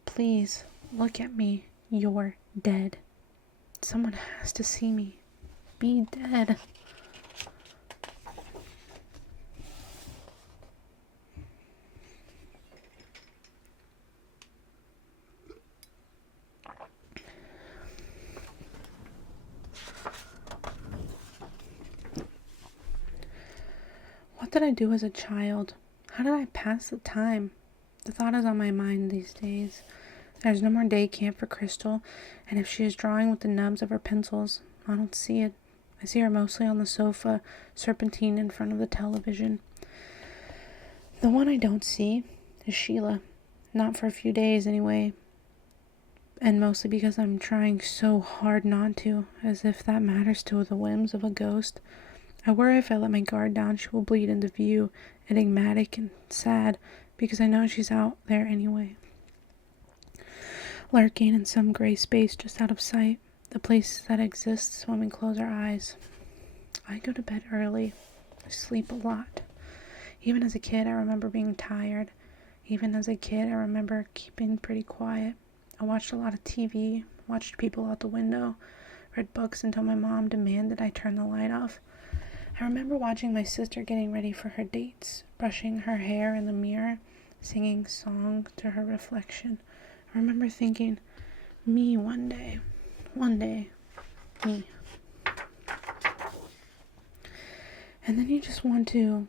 Please, look at me. You're dead. Someone has to see me. Be dead. What did I do as a child? How did I pass the time? The thought is on my mind these days. There's no more day camp for Crystal, and if she is drawing with the nubs of her pencils, I don't see it. I see her mostly on the sofa, serpentine in front of the television. The one I don't see is Sheila. Not for a few days, anyway. And mostly because I'm trying so hard not to, as if that matters to the whims of a ghost. I worry if I let my guard down, she will bleed into view, enigmatic and sad, because I know she's out there anyway. Lurking in some gray space just out of sight, the place that exists when we close our eyes. I go to bed early. I sleep a lot. Even as a kid, I remember being tired. Even as a kid, I remember keeping pretty quiet. I watched a lot of TV, watched people out the window, read books until my mom demanded I turn the light off. I remember watching my sister getting ready for her dates, brushing her hair in the mirror, singing songs to her reflection. I remember thinking, me one day, me. And then you just want to,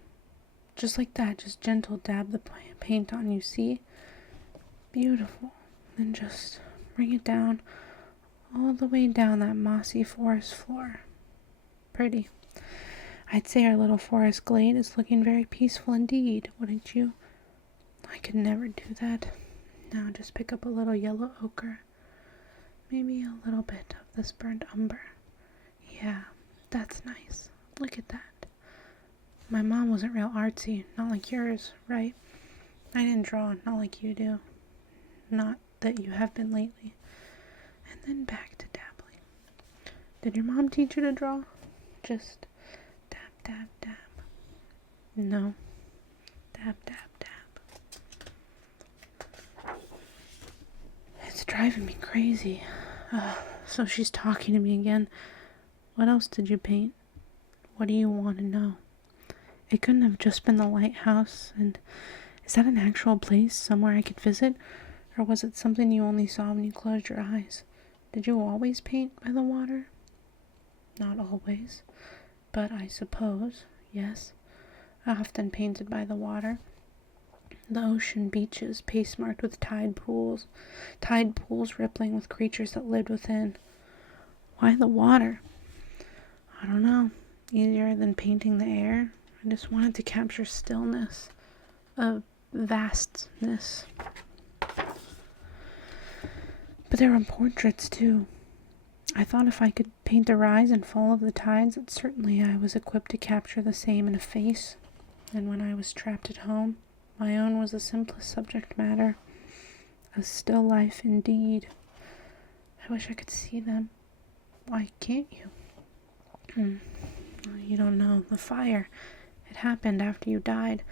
just like that, just gentle dab the paint on, you see? Beautiful. Then just bring it down, all the way down that mossy forest floor. Pretty. I'd say our little forest glade is looking very peaceful indeed, wouldn't you? I could never do that. Now just pick up a little yellow ochre. Maybe a little bit of this burnt umber. Yeah, that's nice. Look at that. My mom wasn't real artsy, not like yours, right? I didn't draw, not like you do. Not that you have been lately. And then back to dabbling. Did your mom teach you to draw? Just dab, dab, dab. No. Dab, dab, dab. It's driving me crazy. So she's talking to me again. What else did you paint? What do you want to know? It couldn't have just been the lighthouse, and is that an actual place, somewhere I could visit? Or was it something you only saw when you closed your eyes? Did you always paint by the water? Not always, but I suppose, yes. I often painted by the water. The ocean beaches, paste-marked with tide pools rippling with creatures that lived within. Why the water? I don't know. Easier than painting the air. I just wanted to capture stillness, a vastness. But there were portraits too. I thought if I could paint the rise and fall of the tides, that certainly I was equipped to capture the same in a face. And when I was trapped at home, my own was the simplest subject matter. A still life indeed. I wish I could see them. Why can't you? You don't know. The fire. It happened after you died.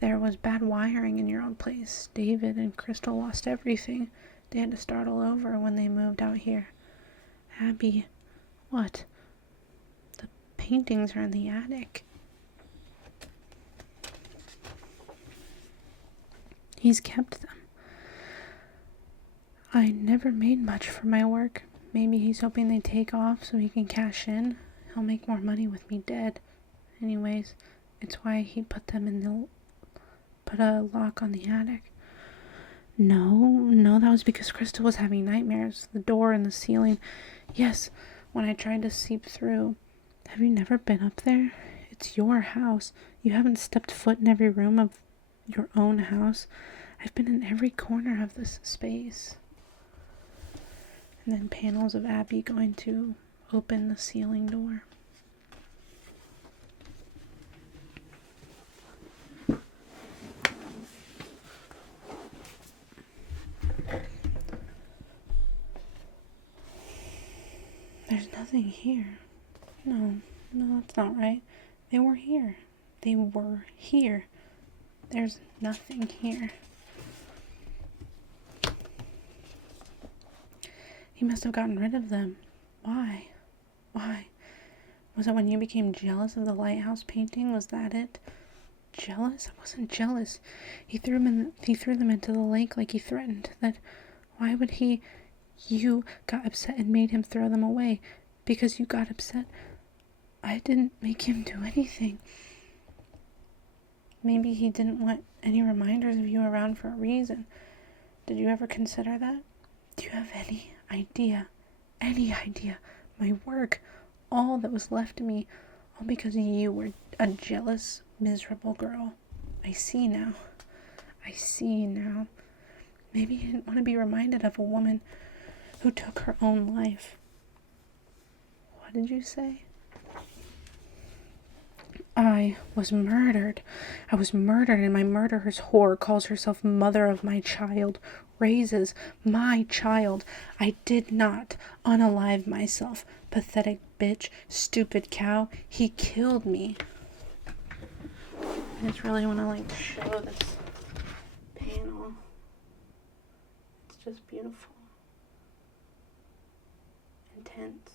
There was bad wiring in your old place. David and Crystal lost everything. They had to start all over when they moved out here. Abby, what? The paintings are in the attic. He's kept them. I never made much for my work. Maybe he's hoping they take off so he can cash in. He'll make more money with me dead. Anyways, it's why he put a lock on the attic. No, that was because Krista was having nightmares. The door and the ceiling. Yes, when I tried to seep through. Have you never been up there? It's your house. You haven't stepped foot in every room of your own house. I've been in every corner of this space. And then panels of Abby going to open the ceiling door. There's nothing here. No, that's not right. They were here. There's nothing here. He must have gotten rid of them. Why? Was it when you became jealous of the lighthouse painting? Was that it? Jealous? I wasn't jealous. He threw them into the lake like he threatened. Why would he? You got upset and made him throw them away. Because you got upset. I didn't make him do anything. Maybe he didn't want any reminders of you around for a reason. Did you ever consider that? Do you have any idea? My work, all that was left of me, all because you were a jealous, miserable girl. I see now. Maybe you didn't want to be reminded of a woman who took her own life. What did you say? I was murdered, and my murderer's whore calls herself mother of my child, raises my child. I did not unalive myself. Pathetic bitch, stupid cow. He killed me. I just really want to show this panel. just beautiful. Intense.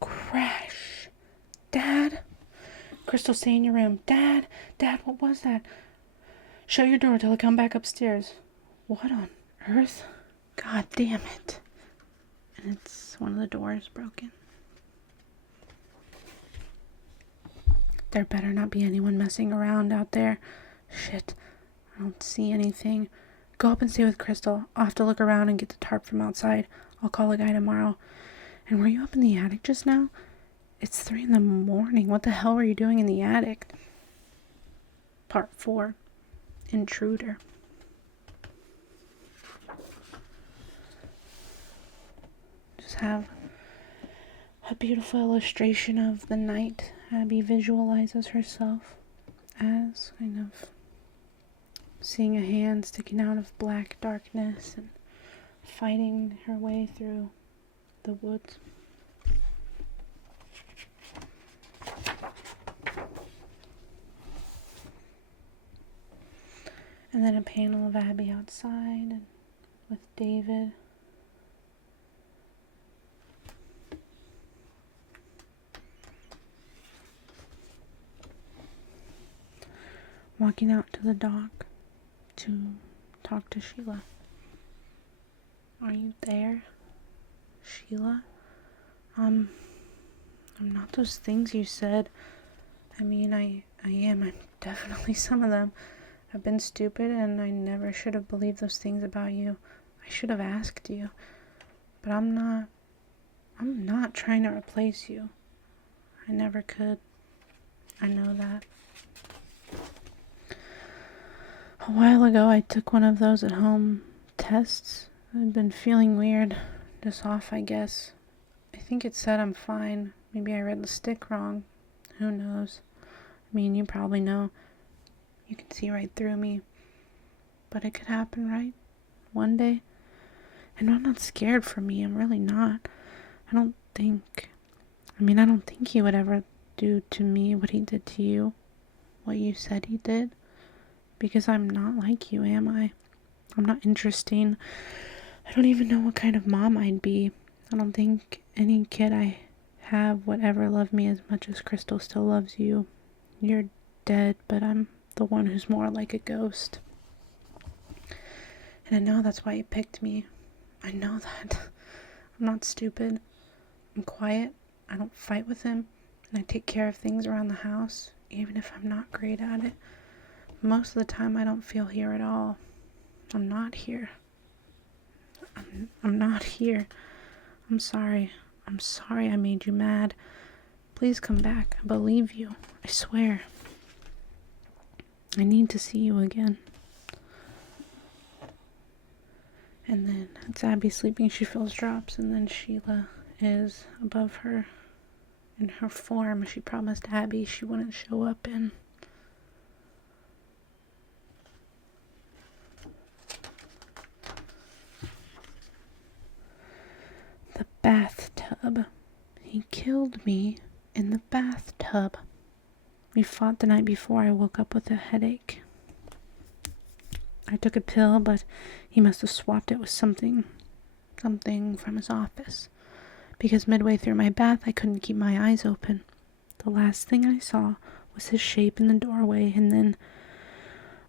Crash. Dad? Crystal, stay in your room. Dad, what was that? Shut your door till I come back upstairs. What on earth? God damn it. And it's one of the doors broken. There better not be anyone messing around out there. Shit, I don't see anything. Go up and stay with Crystal. I'll have to look around and get the tarp from outside. I'll call a guy tomorrow. And were you up in the attic just now? It's 3 a.m. What the hell were you doing in the attic? Part 4. Intruder. Just have a beautiful illustration of the night Abby visualizes herself as, kind of seeing a hand sticking out of black darkness and fighting her way through the woods. And then a panel of Abby outside and with David. Walking out to the dock to talk to Sheila. Are you there, Sheila? I'm not those things you said. I mean, I am. I'm definitely some of them. I've been stupid and I never should have believed those things about you. I should have asked you. But I'm not trying to replace you. I never could. I know that. A while ago, I took one of those at-home tests. I've been feeling weird. Just off, I guess. I think it said I'm fine. Maybe I read the stick wrong. Who knows? I mean, you probably know. You can see right through me. But it could happen, right? One day. And I'm not scared for me. I'm really not. I don't think he would ever do to me what he did to you. What you said he did. Because I'm not like you, am I? I'm not interesting. I don't even know what kind of mom I'd be. I don't think any kid I have would ever love me as much as Crystal still loves you. You're dead, but I'm the one who's more like a ghost. And I know that's why you picked me. I know that. I'm not stupid. I'm quiet. I don't fight with him. And I take care of things around the house, even if I'm not great at it. Most of the time I don't feel here at all. I'm not here. I'm not here. I'm sorry. I'm sorry I made you mad. Please come back. I believe you. I swear. I need to see you again. And then it's Abby sleeping. She feels drops. And then Sheila is above her in her form she promised Abby she wouldn't show up in. The bathtub. He killed me in the bathtub. We fought the night before. I woke up with a headache. I took a pill, but he must have swapped it with something from his office. Because midway through my bath, I couldn't keep my eyes open. The last thing I saw was his shape in the doorway, and then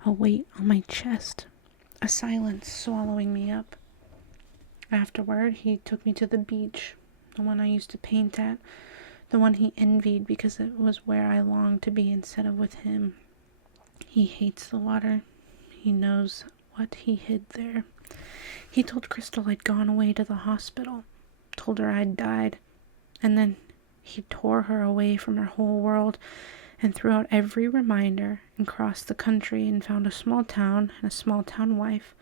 a weight on my chest. A silence swallowing me up. Afterward, he took me to the beach, the one I used to paint at, the one he envied because it was where I longed to be instead of with him. He hates the water. He knows what he hid there. He told Crystal I'd gone away to the hospital, told her I'd died, and then he tore her away from her whole world and threw out every reminder and crossed the country and found a small town and a small town wife.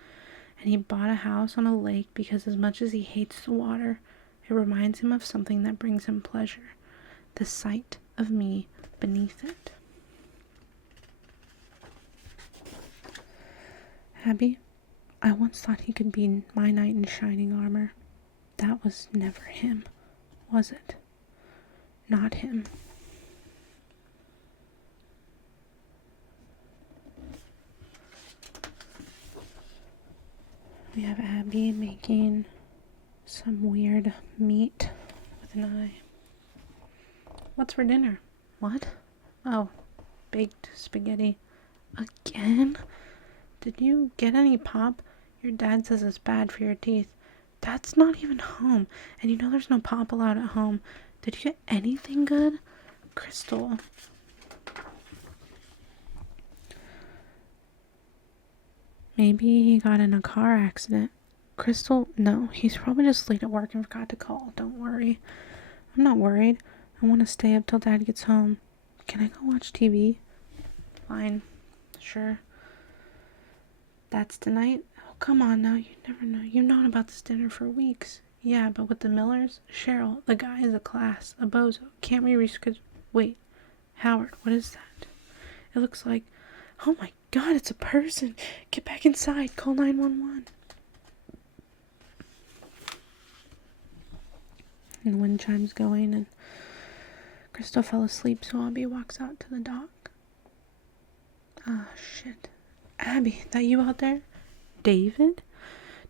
And he bought a house on a lake because as much as he hates the water, it reminds him of something that brings him pleasure. The sight of me beneath it. Abby, I once thought he could be my knight in shining armor. That was never him, was it? not him. We have Abby making some weird meat with an eye. What's for dinner? What? Oh, baked spaghetti. Again? Did you get any pop? Your dad says it's bad for your teeth. Dad's not even home, and you know there's no pop allowed at home. Did you get anything good? Crystal. Maybe he got in a car accident. Crystal, no, he's probably just late at work and forgot to call. Don't worry. I'm not worried. I want to stay up till Dad gets home. Can I go watch TV? Fine. Sure. That's tonight? Oh, come on now. You never know. You've known about this dinner for weeks. Yeah, but with the Millers? Cheryl, the guy is a class. A bozo. Can't we reschedule? Wait. Howard, what is that? It looks like... Oh my God, it's a person. Get back inside. Call 911. And the wind chime's going, and Crystal fell asleep, so Abby walks out to the dock. Ah, shit. Abby, that you out there? David?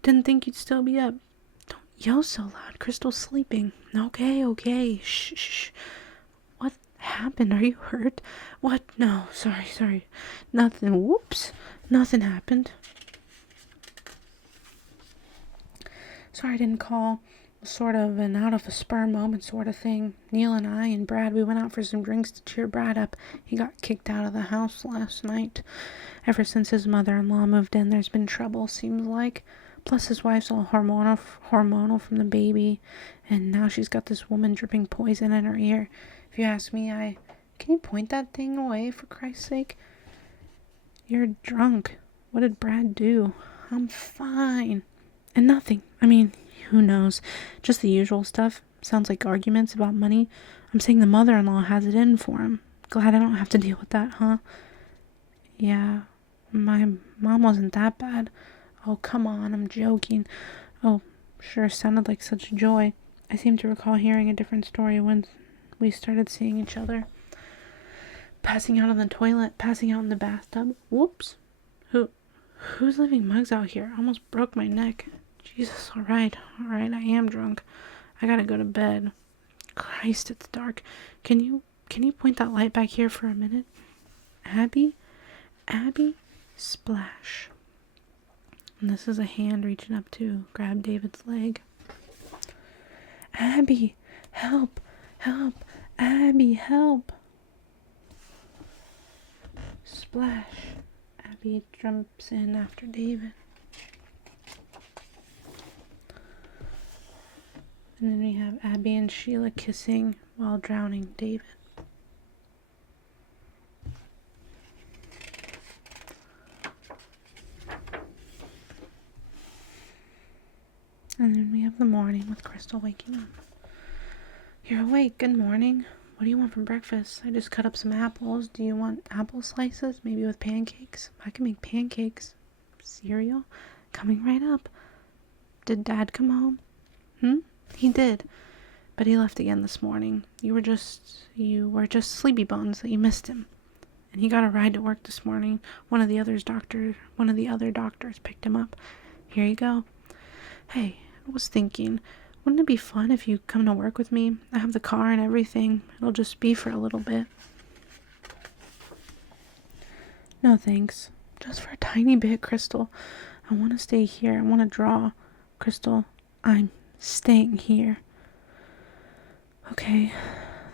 Didn't think you'd still be up. Don't yell so loud. Crystal's sleeping. Okay. Shh. What happened? Are you hurt? What? No, sorry. Nothing. Whoops. Nothing happened. Sorry I didn't call. Sort of an out of a spur moment sort of thing. Neil and I and Brad, we went out for some drinks to cheer Brad up. He got kicked out of the house last night. Ever since his mother-in-law moved in, there's been trouble, seems like. Plus his wife's all hormonal from the baby, and now she's got this woman dripping poison in her ear. If you ask me, can you point that thing away, for Christ's sake? You're drunk. What did Brad do? I'm fine. And nothing. I mean, who knows? Just the usual stuff. Sounds like arguments about money. I'm saying the mother-in-law has it in for him. Glad I don't have to deal with that, huh? Yeah, my mom wasn't that bad. Oh, come on, I'm joking. Oh, sure, sounded like such joy. I seem to recall hearing a different story when we started seeing each other. Passing out on the toilet, passing out in the bathtub. Whoops. Who's leaving mugs out here? I almost broke my neck. Jesus, all right, I am drunk. I gotta go to bed. Christ, it's dark. Can you point that light back here for a minute? Abby, splash. And this is a hand reaching up to grab David's leg. Abby, help, Abby, help. Splash. Abby jumps in after David. And then we have Abby and Sheila kissing while drowning David. And then we have the morning with Crystal waking up. You're awake. Good morning. What do you want for breakfast? I just cut up some apples. Do you want apple slices? Maybe with pancakes? I can make pancakes. Cereal? Coming right up. Did Dad come home? He did. But he left again this morning. You were just sleepy bones that you missed him. And he got a ride to work this morning. One of the other doctors picked him up. Here you go. Hey, I was thinking, wouldn't it be fun if you come to work with me? I have the car and everything. It'll just be for a little bit. No thanks. Just for a tiny bit, Crystal. I want to stay here. I want to draw. Crystal, I'm staying here. Okay,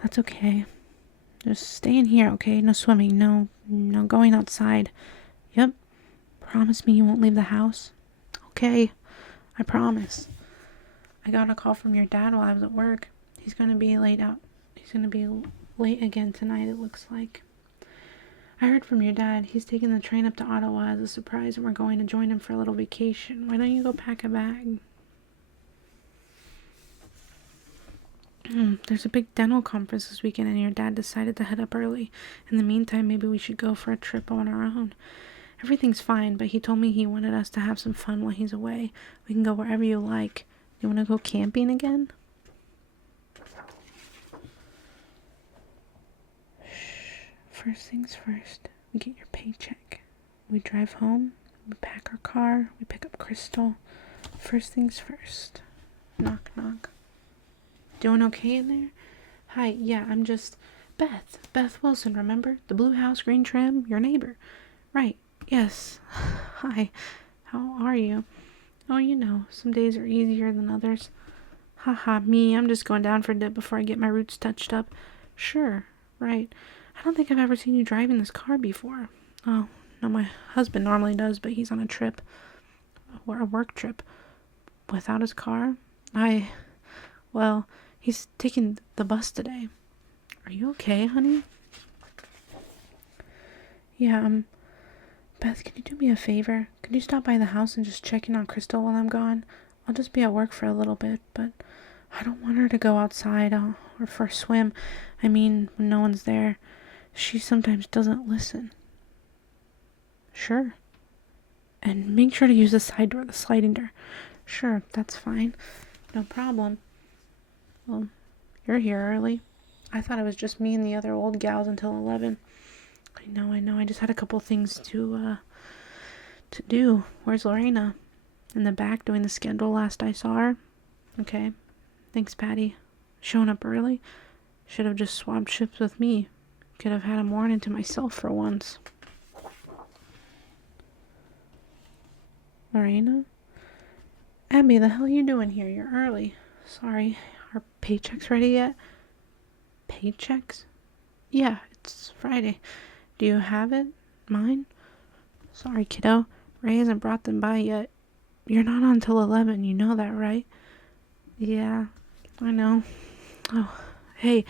that's okay. Just stay in here, okay? No swimming, no going outside. Yep. Promise me you won't leave the house. Okay, I promise. I got a call from your dad while I was at work. He's gonna be late again tonight, it looks like. I heard from your dad. He's taking the train up to Ottawa as a surprise, and we're going to join him for a little vacation. Why don't you go pack a bag? There's a big dental conference this weekend, and your dad decided to head up early. In the meantime, maybe we should go for a trip on our own. Everything's fine, but he told me he wanted us to have some fun while he's away. We can go wherever you like. You want to go camping again? first things first, we get your paycheck. We drive home, we pack our car, we pick up Crystal. First things first. Knock, knock. Doing okay in there? Hi, yeah, I'm just... Beth Wilson, remember? The blue house, green trim, your neighbor. Right, yes. Hi, how are you? Oh, you know, some days are easier than others. Haha, me, I'm just going down for a dip before I get my roots touched up. Sure, right. I don't think I've ever seen you driving this car before. Oh, no, my husband normally does, but he's on a trip. Or a work trip. Without his car? Well, he's taking the bus today. Are you okay, honey? Yeah, Beth, can you do me a favor? Can you stop by the house and just check in on Crystal while I'm gone? I'll just be at work for a little bit, but I don't want her to go outside or for a swim. I mean, when no one's there. She sometimes doesn't listen. Sure. And make sure to use the side door, the sliding door. Sure, that's fine. No problem. Well, you're here early. I thought it was just me and the other old gals until 11. I know. I just had a couple things to do. Where's Lorena? In the back doing the schedule last I saw her. Okay. Thanks, Patty. Showing up early? Should have just swapped shifts with me. Could have had a morning to myself for once. Lorena? Abby, the hell are you doing here? You're early. Sorry. Are paychecks ready yet? Paychecks? Yeah, it's Friday. Do you have it? Mine? Sorry, kiddo. Ray hasn't brought them by yet. You're not on till 11, you know that, right? Yeah, I know. Oh, hey,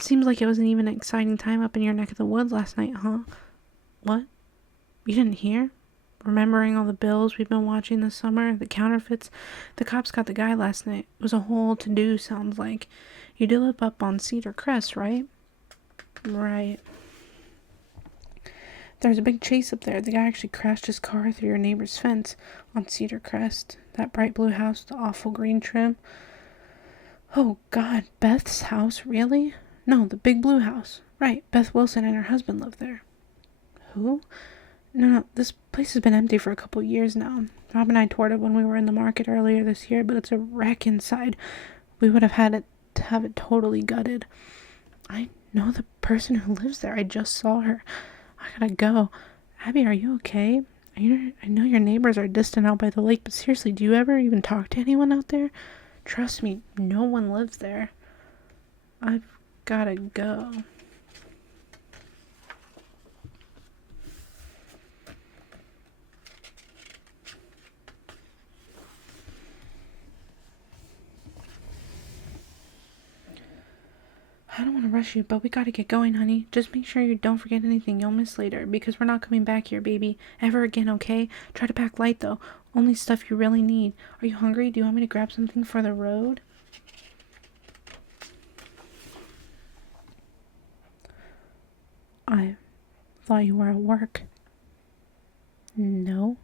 seems like it wasn't even an exciting time up in your neck of the woods last night, huh? What? You didn't hear? Remembering all the bills we've been watching this summer, the counterfeits? The cops got the guy last night. It was a whole to-do, sounds like. You did live up on Cedar Crest, right? Right. There was a big chase up there. The guy actually crashed his car through your neighbor's fence on Cedar Crest. That bright blue house, the awful green trim. Oh, God, Beth's house? Really? No, the big blue house. Right, Beth Wilson and her husband live there. Who? No, this place has been empty for a couple years now. Rob and I toured it when we were in the market earlier this year, but it's a wreck inside. We would have had to have it totally gutted. I know the person who lives there. I just saw her. I gotta go. Abby, are you okay? I know your neighbors are distant out by the lake, but seriously, do you ever even talk to anyone out there? Trust me, no one lives there. I've gotta go. I don't want to rush you, but we gotta get going, honey. Just make sure you don't forget anything you'll miss later, because we're not coming back here, baby. Ever again, okay? Try to pack light, though. Only stuff you really need. Are you hungry? Do you want me to grab something for the road? I thought you were at work. No.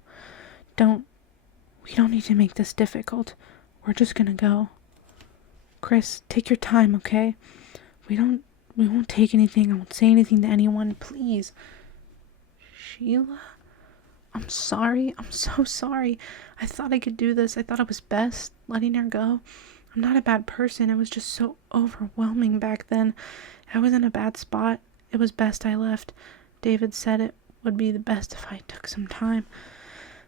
We don't need to make this difficult. We're just gonna go. Chris, take your time, okay? We won't take anything. I won't say anything to anyone, please. Sheila? I'm sorry. I'm so sorry. I thought I could do this. I thought it was best letting her go. I'm not a bad person. It was just so overwhelming back then. I was in a bad spot. It was best I left. David said it would be the best if I took some time.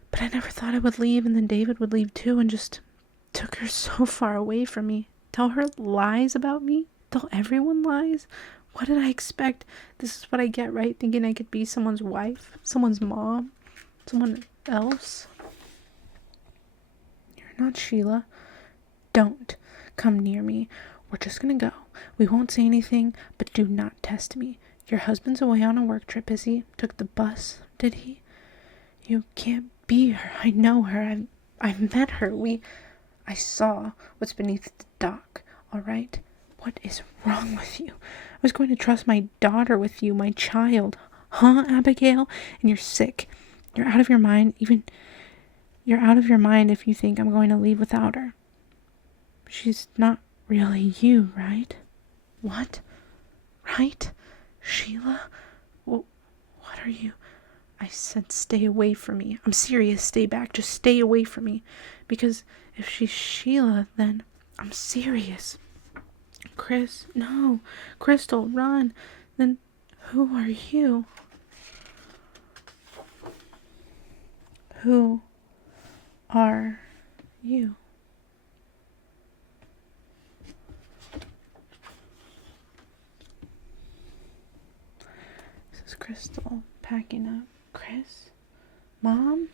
But I never thought I would leave, and then David would leave too, and just took her so far away from me. Tell her lies about me? Tell everyone lies? What did I expect? This is what I get, right? Thinking I could be someone's wife, someone's mom, someone else. You're not Sheila. Don't come near me. We're just gonna go. We won't say anything, but do not test me. Your husband's away on a work trip, is he? Took the bus, did he? You can't be her. I know her. I've met her. I saw what's beneath the dock, all right? What is wrong with you? I was going to trust my daughter with you, my child. Huh, Abigail? And you're sick. You're out of your mind. You're out of your mind if you think I'm going to leave without her. She's not really you, right? What? Right? Sheila? are you? I said, stay away from me. I'm serious. Stay back. Just stay away from me. Because if she's Sheila, then I'm serious. Chris, no. Crystal, run. Then who are you? Who are you? This is Crystal packing up. Chris? Mom?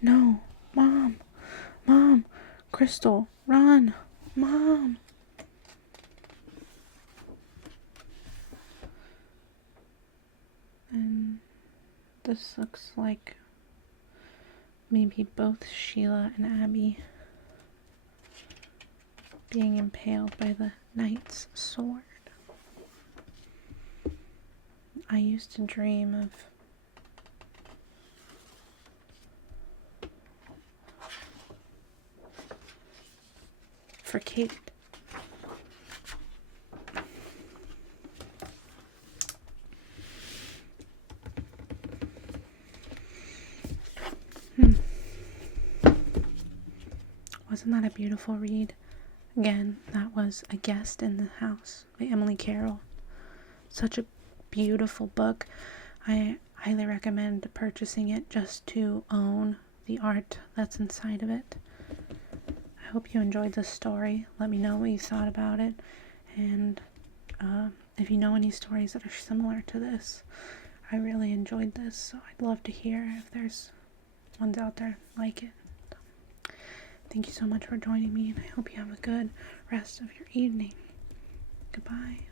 No. Mom. Mom. Crystal, run. Mom. And this looks like maybe both Sheila and Abby being impaled by the knight's sword. I used to dream of for Kate. Wasn't that a beautiful read? Again, that was A Guest in the House by Emily Carroll. Such a beautiful book. I highly recommend purchasing it just to own the art that's inside of it. I hope you enjoyed this story. Let me know what you thought about it. And if you know any stories that are similar to this, I really enjoyed this. So I'd love to hear if there's ones out there like it. Thank you so much for joining me, and I hope you have a good rest of your evening. Goodbye.